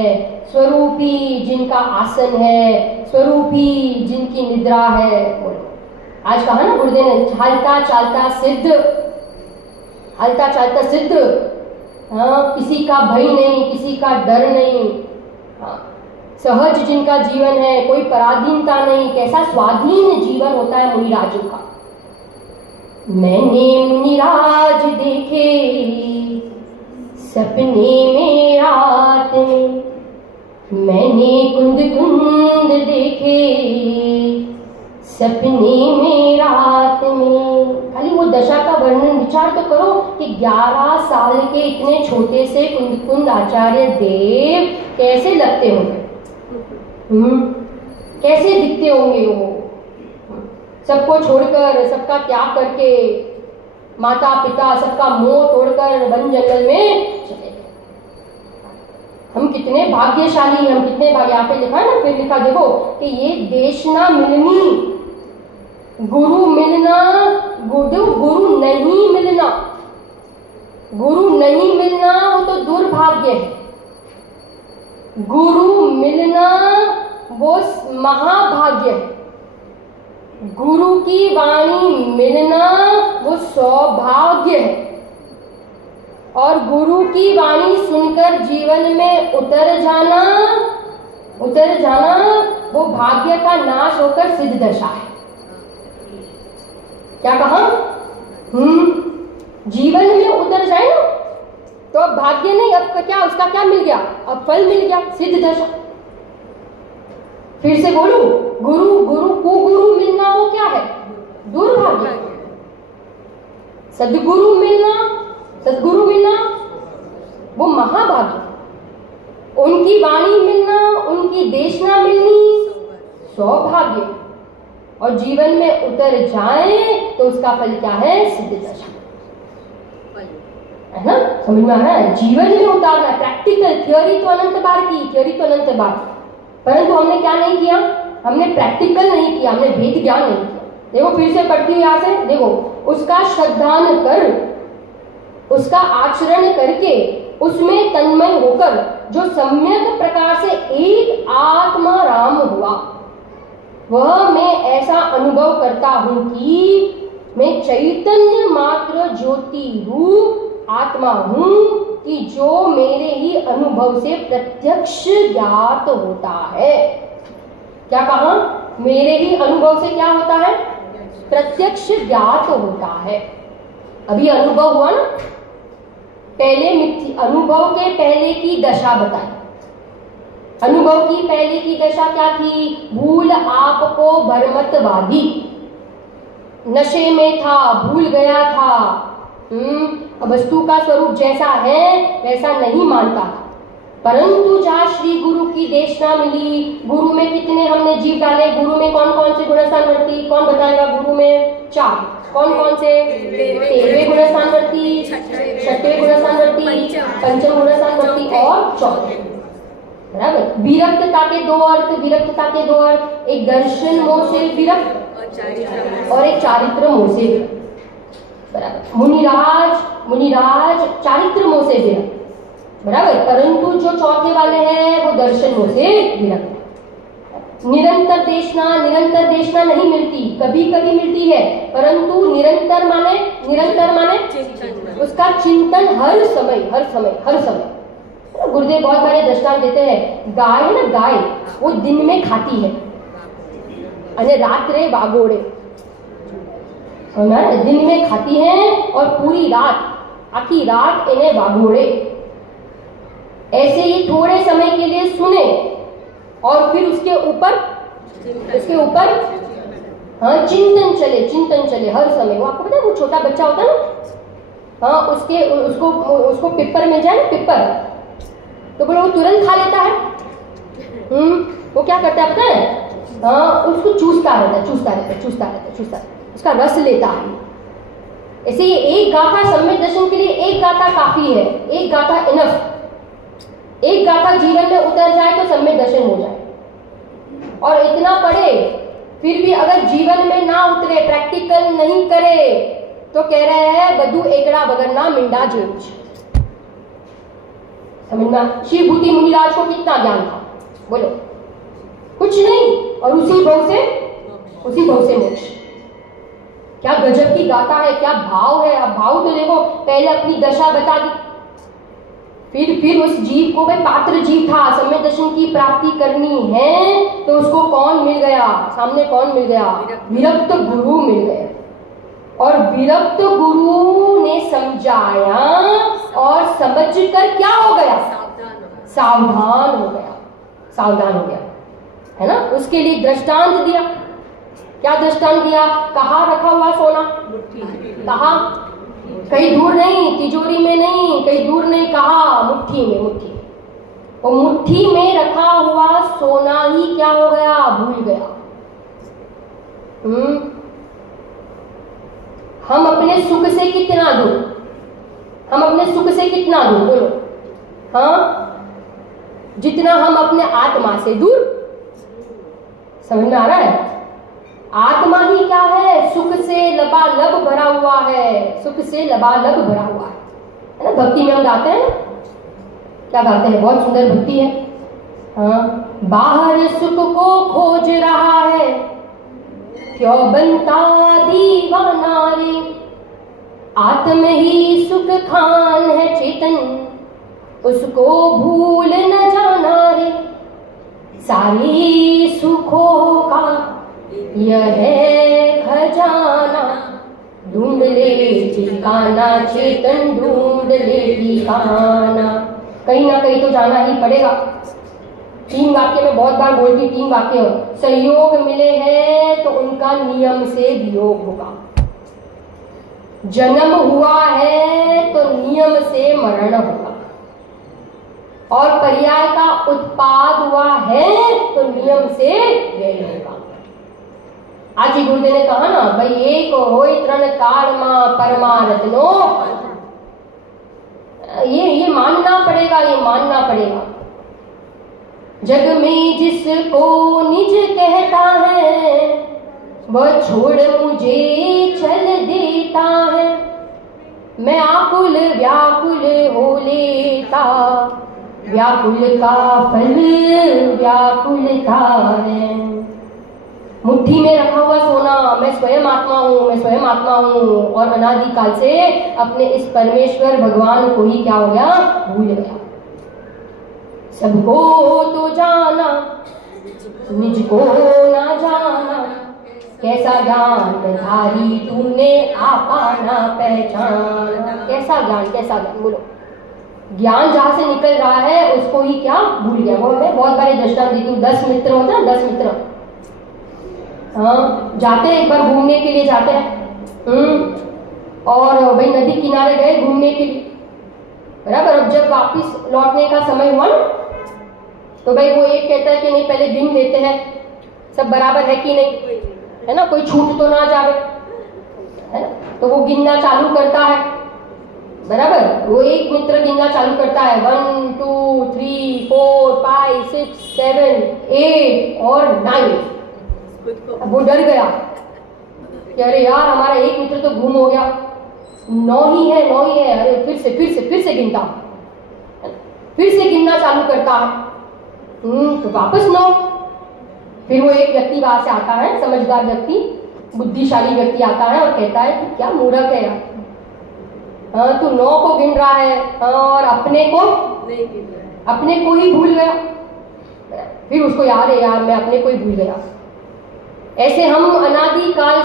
स्वरूपी जिनका आसन है, स्वरूपी जिनकी निद्रा है। आज कहा ना गुरुदेव ने, हालता चालता सिद्ध, हालता चालता सिद्ध। हाँ, किसी का भय नहीं, किसी का डर नहीं। हाँ, सहज जिनका जीवन है, कोई पराधीनता नहीं। कैसा स्वाधीन जीवन होता है मुनिराजों का। मैंने मुनिराज देखे सपने में रात में, मैंने कुंद कुंद देखे सपने में रात में। खाली वो दशा का वर्णन विचार तो करो कि 11 साल के इतने छोटे से कुंद कुंद आचार्य देव कैसे लगते होंगे। कैसे दिखते होंगे वो, सबको छोड़कर, सबका त्याग करके, माता पिता सबका मोह तोड़कर वन जंगल में चले गए। हम कितने भाग्यशाली, हम कितने यहाँ पे लिखा है ना, फिर लिखा देखो कि ये देशना मिलनी, गुरु मिलना, गुरु नहीं मिलना, गुरु नहीं मिलना वो तो दुर्भाग्य है, गुरु मिलना वो महाभाग्य है, गुरु की वाणी मिलना वो सौभाग्य है, और गुरु की वाणी सुनकर जीवन में उतर जाना वो भाग्य का नाश होकर सिद्ध दशा है। क्या कहा? जीवन में उतर जाए ना तो अब भाग्य नहीं, अब क्या, उसका क्या मिल गया, अब फल मिल गया, सिद्ध दशा। फिर से बोलूं, कुगुरु मिलना वो क्या है? दुर्भाग्य। सदगुरु मिलना वो महाभाग्य, उनकी वाणी मिलना, उनकी देशना मिलनी सौभाग्य, और जीवन में उतर जाए तो उसका फल क्या है? सिद्ध दशा, है ना? समझ में आ रहा है? जीवन में उतारना है, प्रैक्टिकल। थ्योरी तो अनंत बार की, परंतु हमने क्या नहीं किया? हमने प्रैक्टिकल नहीं किया, हमने वेद ज्ञान नहीं किया। देखो फिर से पढ़ती हूँ यहाँ से, देखो, उसका श्रद्धान कर, उसका आचरण करके, उसमें तन्मय होकर जो सम्यक प्रकार से एक आत्मा राम हुआ, वह मैं ऐसा अनुभव करता हूं कि मैं चैतन्य मात्र ज्योति रूप आत्मा हूं, कि जो मेरे ही अनुभव से प्रत्यक्ष ज्ञात होता है। क्या कहा? मेरे ही अनुभव से क्या होता है? प्रत्यक्ष ज्ञात होता है। अभी अनुभव हुआ ना, पहले अनुभव के पहले की दशा बताई। अनुभव की पहले की दशा क्या थी? भूल आपको भरमतवादी, नशे में था, भूल गया था, वस्तु का स्वरूप जैसा है वैसा नहीं मानता था। परंतु जहाँ श्री गुरु की देशना मिली, गुरु में कितने हमने जीव डाले, गुरु में कौन कौन से गुणस्थान वर्ती, कौन बताएगा? गुरु में 4, कौन कौन से? 13वें गुणस्थान वर्ती, 6वें गुणस्थान वर्ती, 5वें गुणस्थान वर्ती और 4वें। बराबर। विरक्तता के दो अर्थ, एक दर्शन मोह से विरक्त और एक चारित्र मोह से विरक्त। बराबर। मुनिराज चारित्र मोह से विरक्त, बराबर, परंतु जो चौथे वाले हैं वो दर्शन मोह से विरक्त। निरंतर देशना नहीं मिलती, कभी कभी मिलती है, परंतु निरंतर माने उसका चिंतन हर समय। गुरुदेव बहुत बारे दृष्टांत देते हैं, गाय है ना, गाय वो दिन में खाती है અને रात्रे वागोड़े, समझा? दिन में खाती है और पूरी रात, आखी रात इन्हें वागोड़े। ऐसे ही थोड़े समय के लिए सुने और फिर उसके ऊपर चिंतन चले हर समय। वो आपको पता है, वो छोटा बच्चा होता है ना, उसको पिप्पर मिल जाए ना, पिप्पर, तो बोलो वो तुरंत खा लेता है। वो क्या करता है पता है? उसको चूसता रहता है, उसका रस लेता है। ऐसे ये एक गाथा सम्यक दर्शन के लिए एक गाथा काफी है, एक गाथा इनफ। एक गाथा जीवन में उतर जाए तो सम्यक दर्शन हो जाए, और इतना पढ़े फिर भी अगर जीवन में ना उतरे, प्रैक्टिकल नहीं करे, तो कह रहे हैं बधु एकड़ा वगरना मिंडा जेवुं छे। समझना? शिव भूति मुनिराज को कितना ज्ञान था, बोलो? कुछ नहीं, और उसी भव से मोक्ष। क्या गजब की गाथा है, क्या भाव है। अब भाव तो देखो, पहले अपनी दशा बता दी, फिर उस जीव को, भाई पात्र जीव था, सम्यक दर्शन की प्राप्ति करनी है, तो उसको कौन मिल गया सामने? कौन मिल गया? विरक्त गुरु मिल गया। और विरक्त गुरु ने समझाया और समझकर क्या हो गया? सावधान हो गया, है ना? उसके लिए दृष्टांत दिया। क्या दृष्टांत दिया? कहाँ रखा हुआ सोना? कहाँ? कहीं दूर नहीं, तिजोरी में नहीं, कहीं दूर नहीं, कहाँ? मुट्ठी में। वो मुट्ठी में रखा हुआ सोना ही क्या हो गया, भूल गया। हम अपने सुख से कितना दूर, हम अपने सुख से कितना दूर, बोलो। हाँ, जितना हम अपने आत्मा से दूर। समझ में आ रहा है? आत्मा ही क्या है, सुख से लबालब भरा हुआ है, सुख से लबालब भरा हुआ है ना। भक्ति में हम गाते हैं, क्या गाते हैं, बहुत सुंदर भक्ति है। हाँ, बाहर सुख को खोज रहा है, क्यों बनता दीवाना रे, आत्म ही सुख खान है चेतन, उसको भूल न जाना रे, सारी सुखों का यह है खजाना, ढूंढ ले ठिकाना चेतन, ढूंढ ले ठिकाना। कहीं ना कहीं तो जाना ही पड़ेगा। 3 वाक्य में बहुत बार बोलती, 3 वाक्य, संयोग मिले हैं तो उनका नियम से वियोग होगा, जन्म हुआ है तो नियम से मरण होगा, और पर्याय का उत्पाद हुआ है तो नियम से व्यय होगा। आज ही गुरुदेव ने कहा ना भाई, एक होय तृण काल मा परमारत्नो, ये मानना पड़ेगा, ये मानना पड़ेगा। जग में जिसको निज कहता है, वह छोड़ मुझे चल देता है, मैं आकुल व्याकुल हो लेता, व्याकुल का फल व्याकुलता है। मुट्ठी में रखा हुआ सोना, मैं स्वयं आत्मा हूँ, मैं स्वयं आत्मा हूँ, और अनादि काल से अपने इस परमेश्वर भगवान को ही क्या हो गया, भूल गया। सबको तो जाना, निज को ना जाना, कैसा ज्ञान धारी तूने आपा ना पहचाना। कैसा ज्ञान, कैसा ज्ञान, बोलो। ज्ञान जहां से निकल रहा है उसको ही क्या भूल गया। वो मैं बहुत बारे दृष्टांत देती हूँ। 10 मित्र होते हैं, 10 मित्र, हाँ, जाते हैं एक बार घूमने के लिए, जाते हैं और भाई नदी किनारे गए घूमने के लिए, बराबर। अब जब वापिस लौटने का समय हुआ ना, तो भाई वो एक कहता है कि नहीं पहले गिन लेते हैं सब बराबर है कि नहीं, है ना, कोई छूट तो ना जावे, है ना। तो वो गिनना चालू करता है, बराबर। वो एक मित्र गिनना चालू करता है, 1 2 3 4 5 6 7 8 और 9। अब वो डर गया कि अरे यार हमारा एक मित्र तो गुम हो गया, 9 ही है, 9 ही है। अरे फिर से गिनता, फिर से गिनना चालू करता है, तो वापस 9। फिर वो एक व्यक्ति वहां से आता है, समझदार व्यक्ति, बुद्धिशाली व्यक्ति आता है और कहता है कि क्या मूर्ख है यार, हाँ तू 9 को गिन रहा है, हाँ, और अपने को नहीं गिन रहा है, अपने को ही भूल गया। फिर उसको याद है यार मैं अपने को ही भूल गया। ऐसे हम अनादि काल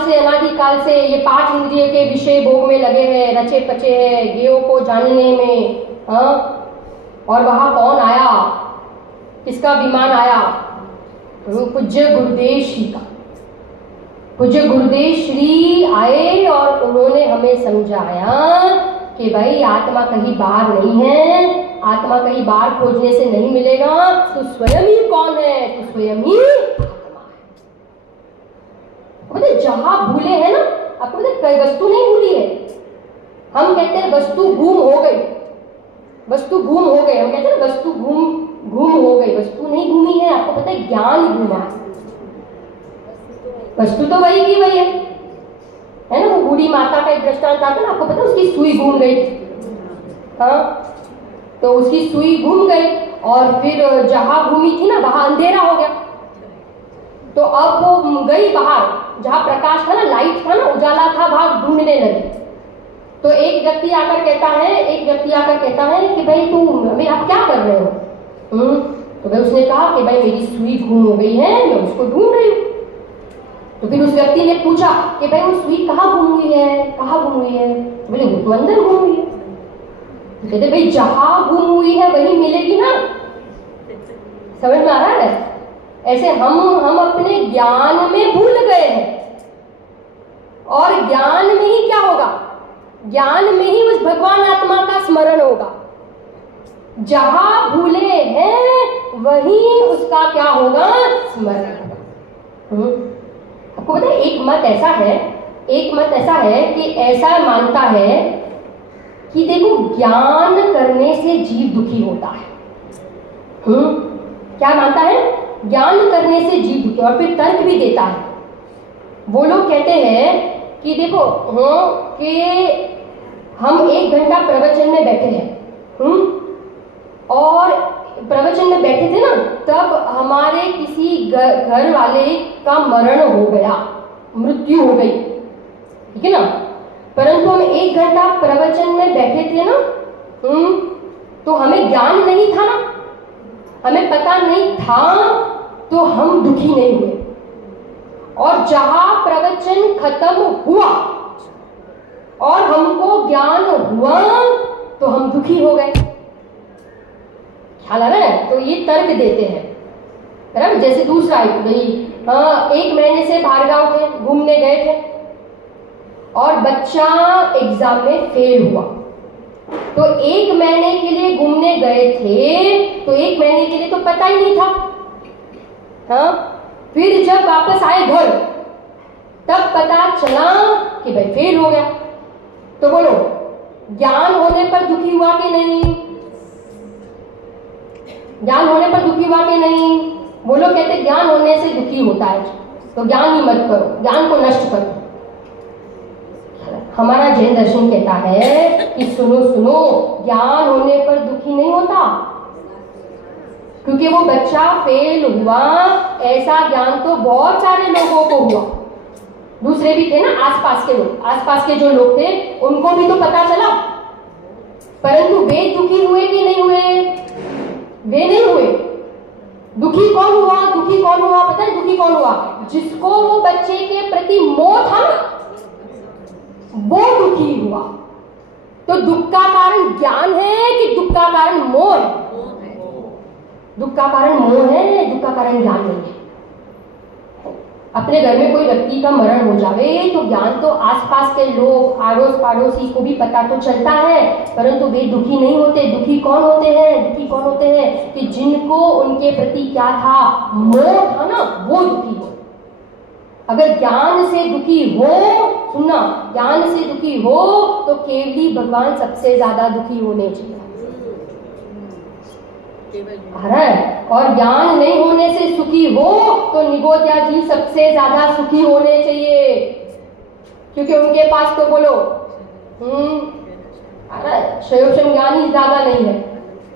से ये 5 इंद्रिय के विषय भोग में लगे हैं, रचे पचे हैं, ज्ञेयों को जानने में, हाँ। और वहां कौन आया, किसका विमान आया, पूज्य गुरुदेव श्री का। पूज्य गुरुदेव श्री आए और उन्होंने हमें समझाया कि भाई आत्मा कहीं बाहर नहीं है, आत्मा कहीं बाहर खोजने से नहीं मिलेगा, तू स्वयं ही कौन है, तू स्वयं ही मतलब जहां भूले हैं ना, आपको मतलब कोई वस्तु नहीं भूली है। हम कहते हैं वस्तु गुम हो गई, वस्तु गुम हो गई, हम कहते हैं वस्तु गुम हो गई, वस्तु नहीं घूमी है। आपको पता है ज्ञान घूमा है, वस्तु तो वही की वही है ना। वो बूढ़ी माता का एक दृष्टांत आता है ना, आपको पता है उसकी सुई घूम गई, हाँ, तो उसकी सुई घूम गई और फिर जहां घूमी थी ना वहां अंधेरा हो गया। तो अब वो गई बाहर, जहां प्रकाश था ना, लाइट था ना, उजाला था, वहां ढूंढने लगी। तो एक व्यक्ति आकर कहता है कि भाई तू अभी आप क्या कर रहे हो, तो भाई उसने कहा कि भाई मेरी सुई गुम हो गई है, मैं उसको ढूंढ रही हूँ। तो फिर उस व्यक्ति ने पूछा कि भाई वो सुई कहाँ गुम हुई है, कहाँ गुम हुई है, तो बोले वो तो अंदर गुम हुई है। तो कहते भाई जहां गुम हुई है वही मिलेगी ना, समझ में आ रहा है। ऐसे हम अपने ज्ञान में भूल गए हैं, और ज्ञान में ही क्या होगा, ज्ञान में ही उस भगवान आत्मा का स्मरण होगा। जहां भूले हैं वहीं उसका क्या होगा, स्मरण होगा। आपको पता है एक मत ऐसा है कि ऐसा मानता है कि देखो ज्ञान करने से जीव दुखी होता है। क्या मानता है, ज्ञान करने से जीव दुखी, और फिर तर्क भी देता है। वो लोग कहते हैं कि देखो कि हम 1 घंटा प्रवचन में बैठे हैं, और प्रवचन में बैठे थे ना, तब हमारे किसी घर वाले का मरण हो गया, मृत्यु हो गई, ठीक है ना, परंतु हम 1 घंटा प्रवचन में बैठे थे ना, तो हमें ज्ञान नहीं था ना, हमें पता नहीं था, तो हम दुखी नहीं हुए। और जहां प्रवचन खत्म हुआ और हमको ज्ञान हुआ तो हम दुखी हो गए। ख्याल आ रहा है? तो ये तर्क देते हैं, बराबर। जैसे दूसरा भाई 1 महीने से बाहर गांव थे, घूमने गए थे, और बच्चा एग्जाम में फेल हुआ। तो 1 महीने के लिए घूमने गए थे, तो 1 महीने के लिए तो पता ही नहीं था। फिर जब वापस आए घर, तब पता चला कि भाई फेल हो गया। तो बोलो, ज्ञान होने पर दुखी हुआ कि नहीं? ज्ञान होने पर दुखी हुआ कि नहीं? बोलो, कहते ज्ञान होने से दुखी होता है, तो ज्ञान ही मत करो, ज्ञान को नष्ट करो। हमारा जैन दर्शन कहता है कि सुनो सुनो, ज्ञान होने पर दुखी नहीं होता, क्योंकि वो बच्चा फेल हुआ, ऐसा ज्ञान तो बहुत सारे लोगों को हुआ। दूसरे भी थे ना, आसपास के लोग, आसपास के जो लोग थे उनको भी तो पता चला, परंतु वे दुखी हुए कि नहीं हुए? वे नहीं हुए। दुखी कौन हुआ? दुखी कौन हुआ पता है? दुखी कौन हुआ? जिसको वो बच्चे के प्रति मोह था ना, वो दुखी हुआ। तो दुख का कारण ज्ञान है कि दुख का कारण मोह है? दुख का कारण मोह है, दुख का कारण ज्ञान नहीं है। अपने घर में कोई व्यक्ति का मरण हो जावे तो ज्ञान तो आसपास के लोग, आड़ोस पड़ोसी को भी पता तो चलता है, परंतु वे दुखी नहीं होते। दुखी कौन होते हैं? दुखी कौन होते हैं कि जिनको उनके प्रति क्या था, मोह था ना, वो दुखी हो। अगर ज्ञान से दुखी हो, सुनना, ज्ञान से दुखी हो तो केवली भगवान सबसे ज्यादा दुखी होने चाहिए। और ज्ञान नहीं होने से सुखी हो तो निगोद्या जी सबसे ज्यादा सुखी होने चाहिए, क्योंकि उनके पास तो बोलो शयोषम ज्ञान ही ज्यादा नहीं है,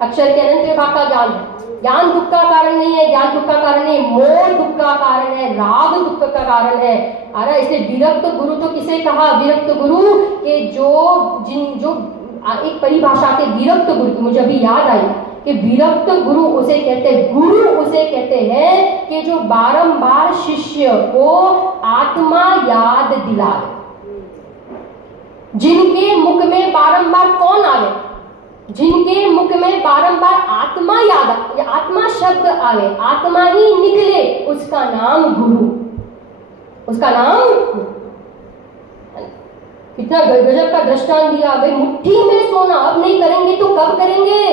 अक्षर के अनंत विभाग का ज्ञान है। ज्ञान दुख का कारण नहीं है, ज्ञान दुख का कारण नहीं, मोह दुख का कारण है, राग दुख का कारण है। अरे इसलिए विरक्त गुरु तो किसे कहा? विरक्त गुरु के जो एक परिभाषा के विरक्त गुरु की मुझे अभी याद आई कि विरक्त गुरु उसे कहते हैं, गुरु उसे कहते हैं कि जो बारंबार शिष्य को आत्मा याद दिलाए, जिनके मुख में बारंबार कौन आवे? जिनके मुख में बारंबार आत्मा याद, आत्मा शब्द आवे, आत्मा ही निकले, उसका नाम गुरु, उसका नाम। कितना गजब का दृष्टांत दिया भाई, मुट्ठी में सोना, अब नहीं करेंगे तो कब करेंगे?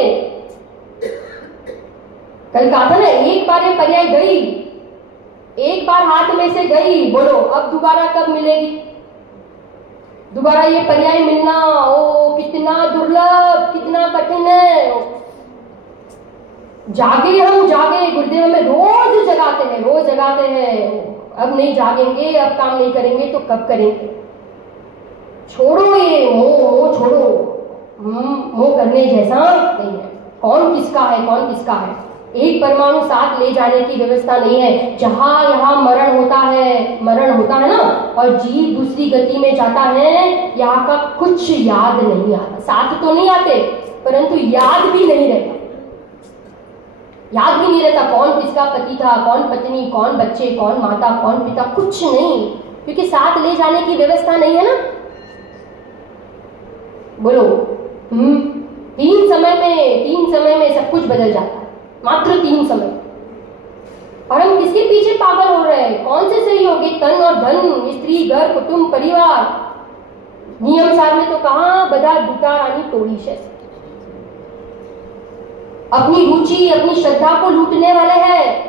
कल कहा था ना, एक बार ये पर्याय गई, एक बार हाथ में से गई, बोलो अब दोबारा कब मिलेगी? दोबारा ये पर्याय मिलना ओ कितना दुर्लभ, कितना कठिन है। जागे हम जागे, गुरुदेव हमें रोज जगाते हैं, रोज जगाते हैं। अब नहीं जागेंगे, अब काम नहीं करेंगे तो कब करेंगे? छोड़ो ये मोह छोड़ो, मोह करने जैसा नहीं है। कौन किसका है, कौन किसका है? एक परमाणु साथ ले जाने की व्यवस्था नहीं है। जहां यहाँ मरण होता है ना, और जीव दूसरी गति में जाता है, यहाँ का कुछ याद नहीं आता। साथ तो नहीं आते, परंतु याद भी नहीं रहता, याद भी नहीं रहता कौन किसका पति था, कौन पत्नी, कौन बच्चे, कौन माता, कौन पिता, कुछ नहीं, क्योंकि साथ ले जाने की व्यवस्था नहीं है ना। बोलो, 3 समय में सब कुछ बदल जाता है, मात्र 3 समय। और हम किसके पीछे पागल हो रहे हैं? कौन से सहयोगी? तन और धन, स्त्री, घर, कुटुंब, परिवार। नियम सार में तो कहा बधा दूता रानी तोड़ी से। अपनी रुचि, अपनी श्रद्धा को लूटने वाले हैं।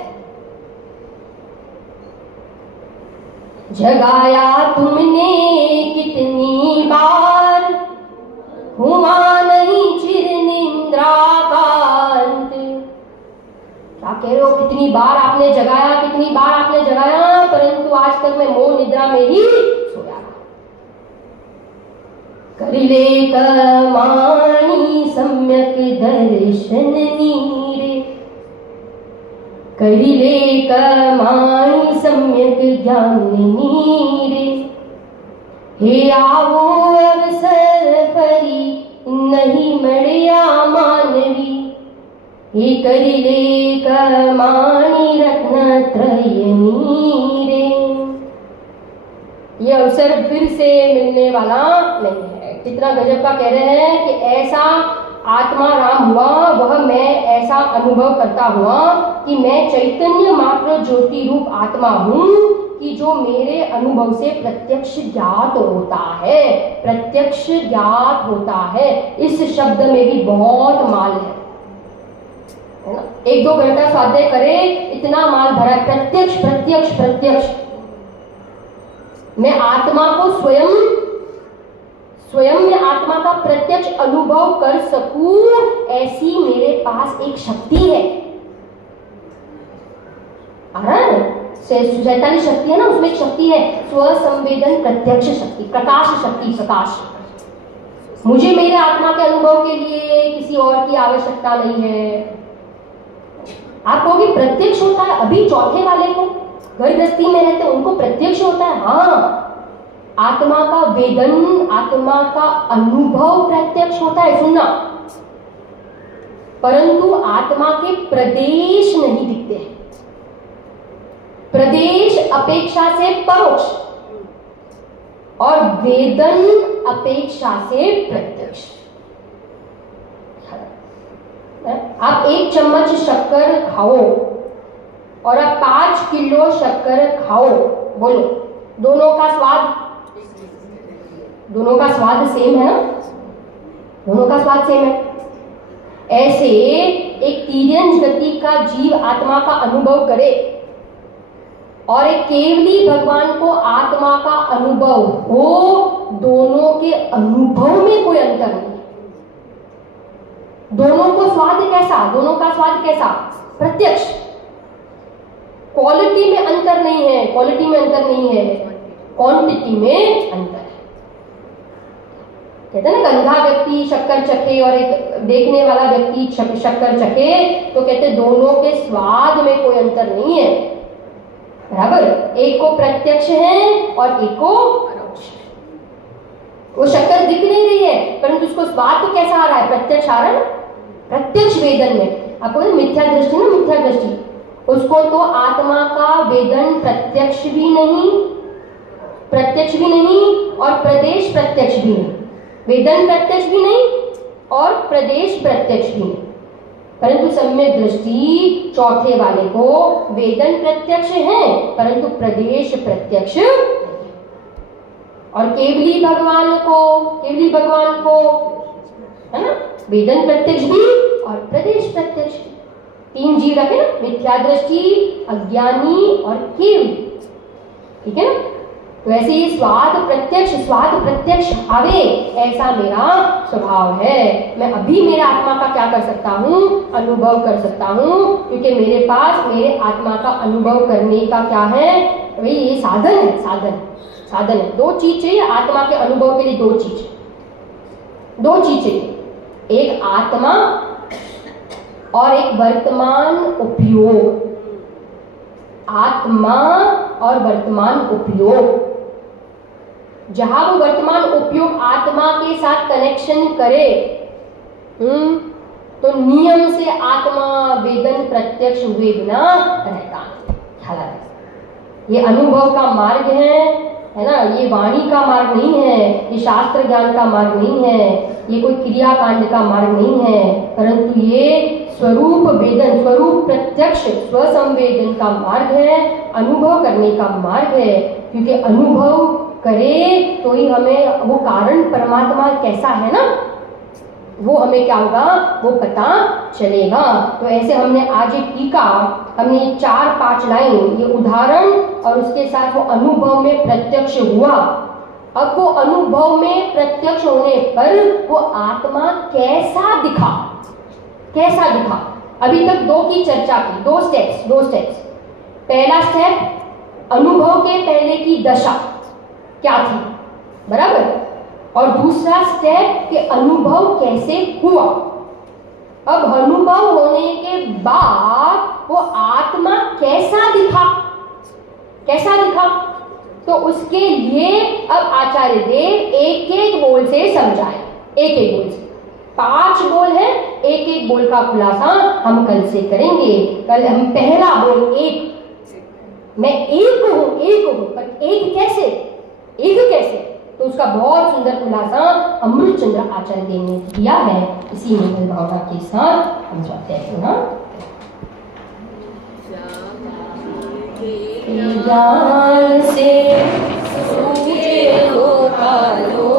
जगाया तुमने कितनी बार, हुआ नहीं चिर निंद्राकांत। क्या कह रहे हो, कितनी बार आपने जगाया, कितनी बार आपने जगाया, परंतु आज तक मैं मोह निद्रा में ही सोया। करिले कमाणी सम्यक दर्शन नीरे, करिले कमाणी सम्यक ज्ञान नीरे। हे आवो अवसर परी नहीं मड़िया मानवी, हे करिले कमाणी रत्न त्रय नीरे। ये अवसर फिर से मिलने वाला नहीं है। कितना गजब का कह रहे हैं कि ऐसा आत्मा राम हुआ, वह मैं ऐसा अनुभव करता हुआ कि मैं चैतन्य मात्र ज्योति रूप आत्मा हूं, कि जो मेरे अनुभव से प्रत्यक्ष ज्ञात होता है, प्रत्यक्ष ज्ञात होता है। इस शब्द में भी बहुत माल है ना। 1-2 घंटा स्वाध्याय करे, इतना माल भरा है। प्रत्यक्ष प्रत्यक्ष प्रत्यक्ष। मैं आत्मा को स्वयं में आत्मा का प्रत्यक्ष अनुभव कर सकूं, ऐसी मेरे पास एक शक्ति है। 47 शक्ति है ना, उसमें एक शक्ति है स्वसंवेदन प्रत्यक्ष शक्ति, प्रकाश शक्ति, प्रकाश। मुझे मेरे आत्मा के अनुभव के लिए किसी और की आवश्यकता नहीं है। आप कहोगे प्रत्यक्ष होता है, अभी चौथे वाले को घर गृहस्थी में रहते उनको प्रत्यक्ष होता है। हाँ, आत्मा का वेदन, आत्मा का अनुभव प्रत्यक्ष होता है, सुनना। परंतु आत्मा के प्रदेश नहीं दिखते हैं। प्रदेश अपेक्षा से परोक्ष और वेदन अपेक्षा से प्रत्यक्ष। आप 1 चम्मच शक्कर खाओ और आप 5 किलो शक्कर खाओ, बोलो दोनों का स्वाद सेम है ना? दोनों का स्वाद सेम है। ऐसे एक तिर्यंज गति का जीव आत्मा का अनुभव करे और एक केवली भगवान को आत्मा का अनुभव हो, दोनों के अनुभव में कोई अंतर नहीं। दोनों का स्वाद कैसा? प्रत्यक्ष। क्वालिटी में अंतर नहीं है, क्वांटिटी में अंतर है। कहते हैं ना, गंधा व्यक्ति शक्कर चखे और एक देखने वाला व्यक्ति शक्कर चखे, तो कहते दोनों के स्वाद में कोई अंतर नहीं है, बराबर। एक को प्रत्यक्ष है और एक को परोक्ष। वो शक्कर दिख नहीं रही है, परंतु उसको स्वाद तो कैसा आ रहा है? प्रत्यक्ष आ रहा है ना। प्रत्यक्ष वेदन में आपको मिथ्या दृष्टि ना, मिथ्या दृष्टि, उसको तो आत्मा का वेदन प्रत्यक्ष भी नहीं और प्रदेश प्रत्यक्ष भी नहीं। वेदन प्रत्यक्ष भी नहीं और प्रदेश प्रत्यक्ष भी नहीं, परंतु सम्यक दृष्टि चौथे वाले को वेदन प्रत्यक्ष है परंतु प्रदेश प्रत्यक्ष नहीं। और केवली भगवान को है ना, वेदन प्रत्यक्ष भी और प्रदेश प्रत्यक्ष भी। 3 जीव रखे ना, मिथ्या दृष्टि, अज्ञानी और केवली, ठीक है ना। तो ऐसे ही स्वाद प्रत्यक्ष आवे, ऐसा मेरा स्वभाव है। मैं अभी मेरे आत्मा का क्या कर सकता हूँ? अनुभव कर सकता हूँ, क्योंकि मेरे पास मेरे आत्मा का अनुभव करने का क्या है भाई? ये साधन है। 2 चीज चाहिए आत्मा के अनुभव के लिए। 2 चीज चाहिए, एक आत्मा और एक वर्तमान उपयोग। आत्मा और वर्तमान उपयोग, जहां वो वर्तमान उपयोग आत्मा के साथ कनेक्शन करे, तो नियम से आत्मा वेदन प्रत्यक्ष हुए बिना रहता है। ये अनुभव का मार्ग है ना, ये वाणी का मार्ग नहीं है, ये शास्त्र ज्ञान का मार्ग नहीं है, ये कोई क्रियाकांड का मार्ग नहीं है, परंतु ये स्वरूप वेदन, स्वरूप प्रत्यक्ष, स्वसंवेदन का मार्ग है, अनुभव करने का मार्ग है। क्योंकि अनुभव करे तो ही हमें वो कारण परमात्मा कैसा है ना, वो हमें क्या होगा, वो पता चलेगा। तो ऐसे हमने आज एक टीका, हमने 4-5 लाइन, ये उदाहरण और उसके साथ वो अनुभव में प्रत्यक्ष हुआ। अब वो अनुभव में प्रत्यक्ष होने पर वो आत्मा कैसा दिखा, कैसा दिखा। अभी तक 2 की चर्चा की, 2 स्टेप्स। पहला स्टेप अनुभव के पहले की दशा क्या थी, बराबर, और दूसरा स्टेप कि अनुभव कैसे हुआ। अब अनुभव होने के बाद वो आत्मा कैसा दिखा, कैसा दिखा, तो उसके लिए अब आचार्य देव एक एक बोल से समझाए, एक एक बोल से। 5 बोल है, एक एक बोल का खुलासा हम कल से करेंगे। कल हम पहला बोल एक, मैं एक हूं, पर एक कैसे, तो उसका बहुत सुंदर खुलासा अमृत चंद्र आचार्य देव ने किया है। इसी मंगल भावना के साथ हम जाते हैं ना। ज्ञान से सूझे हो कालो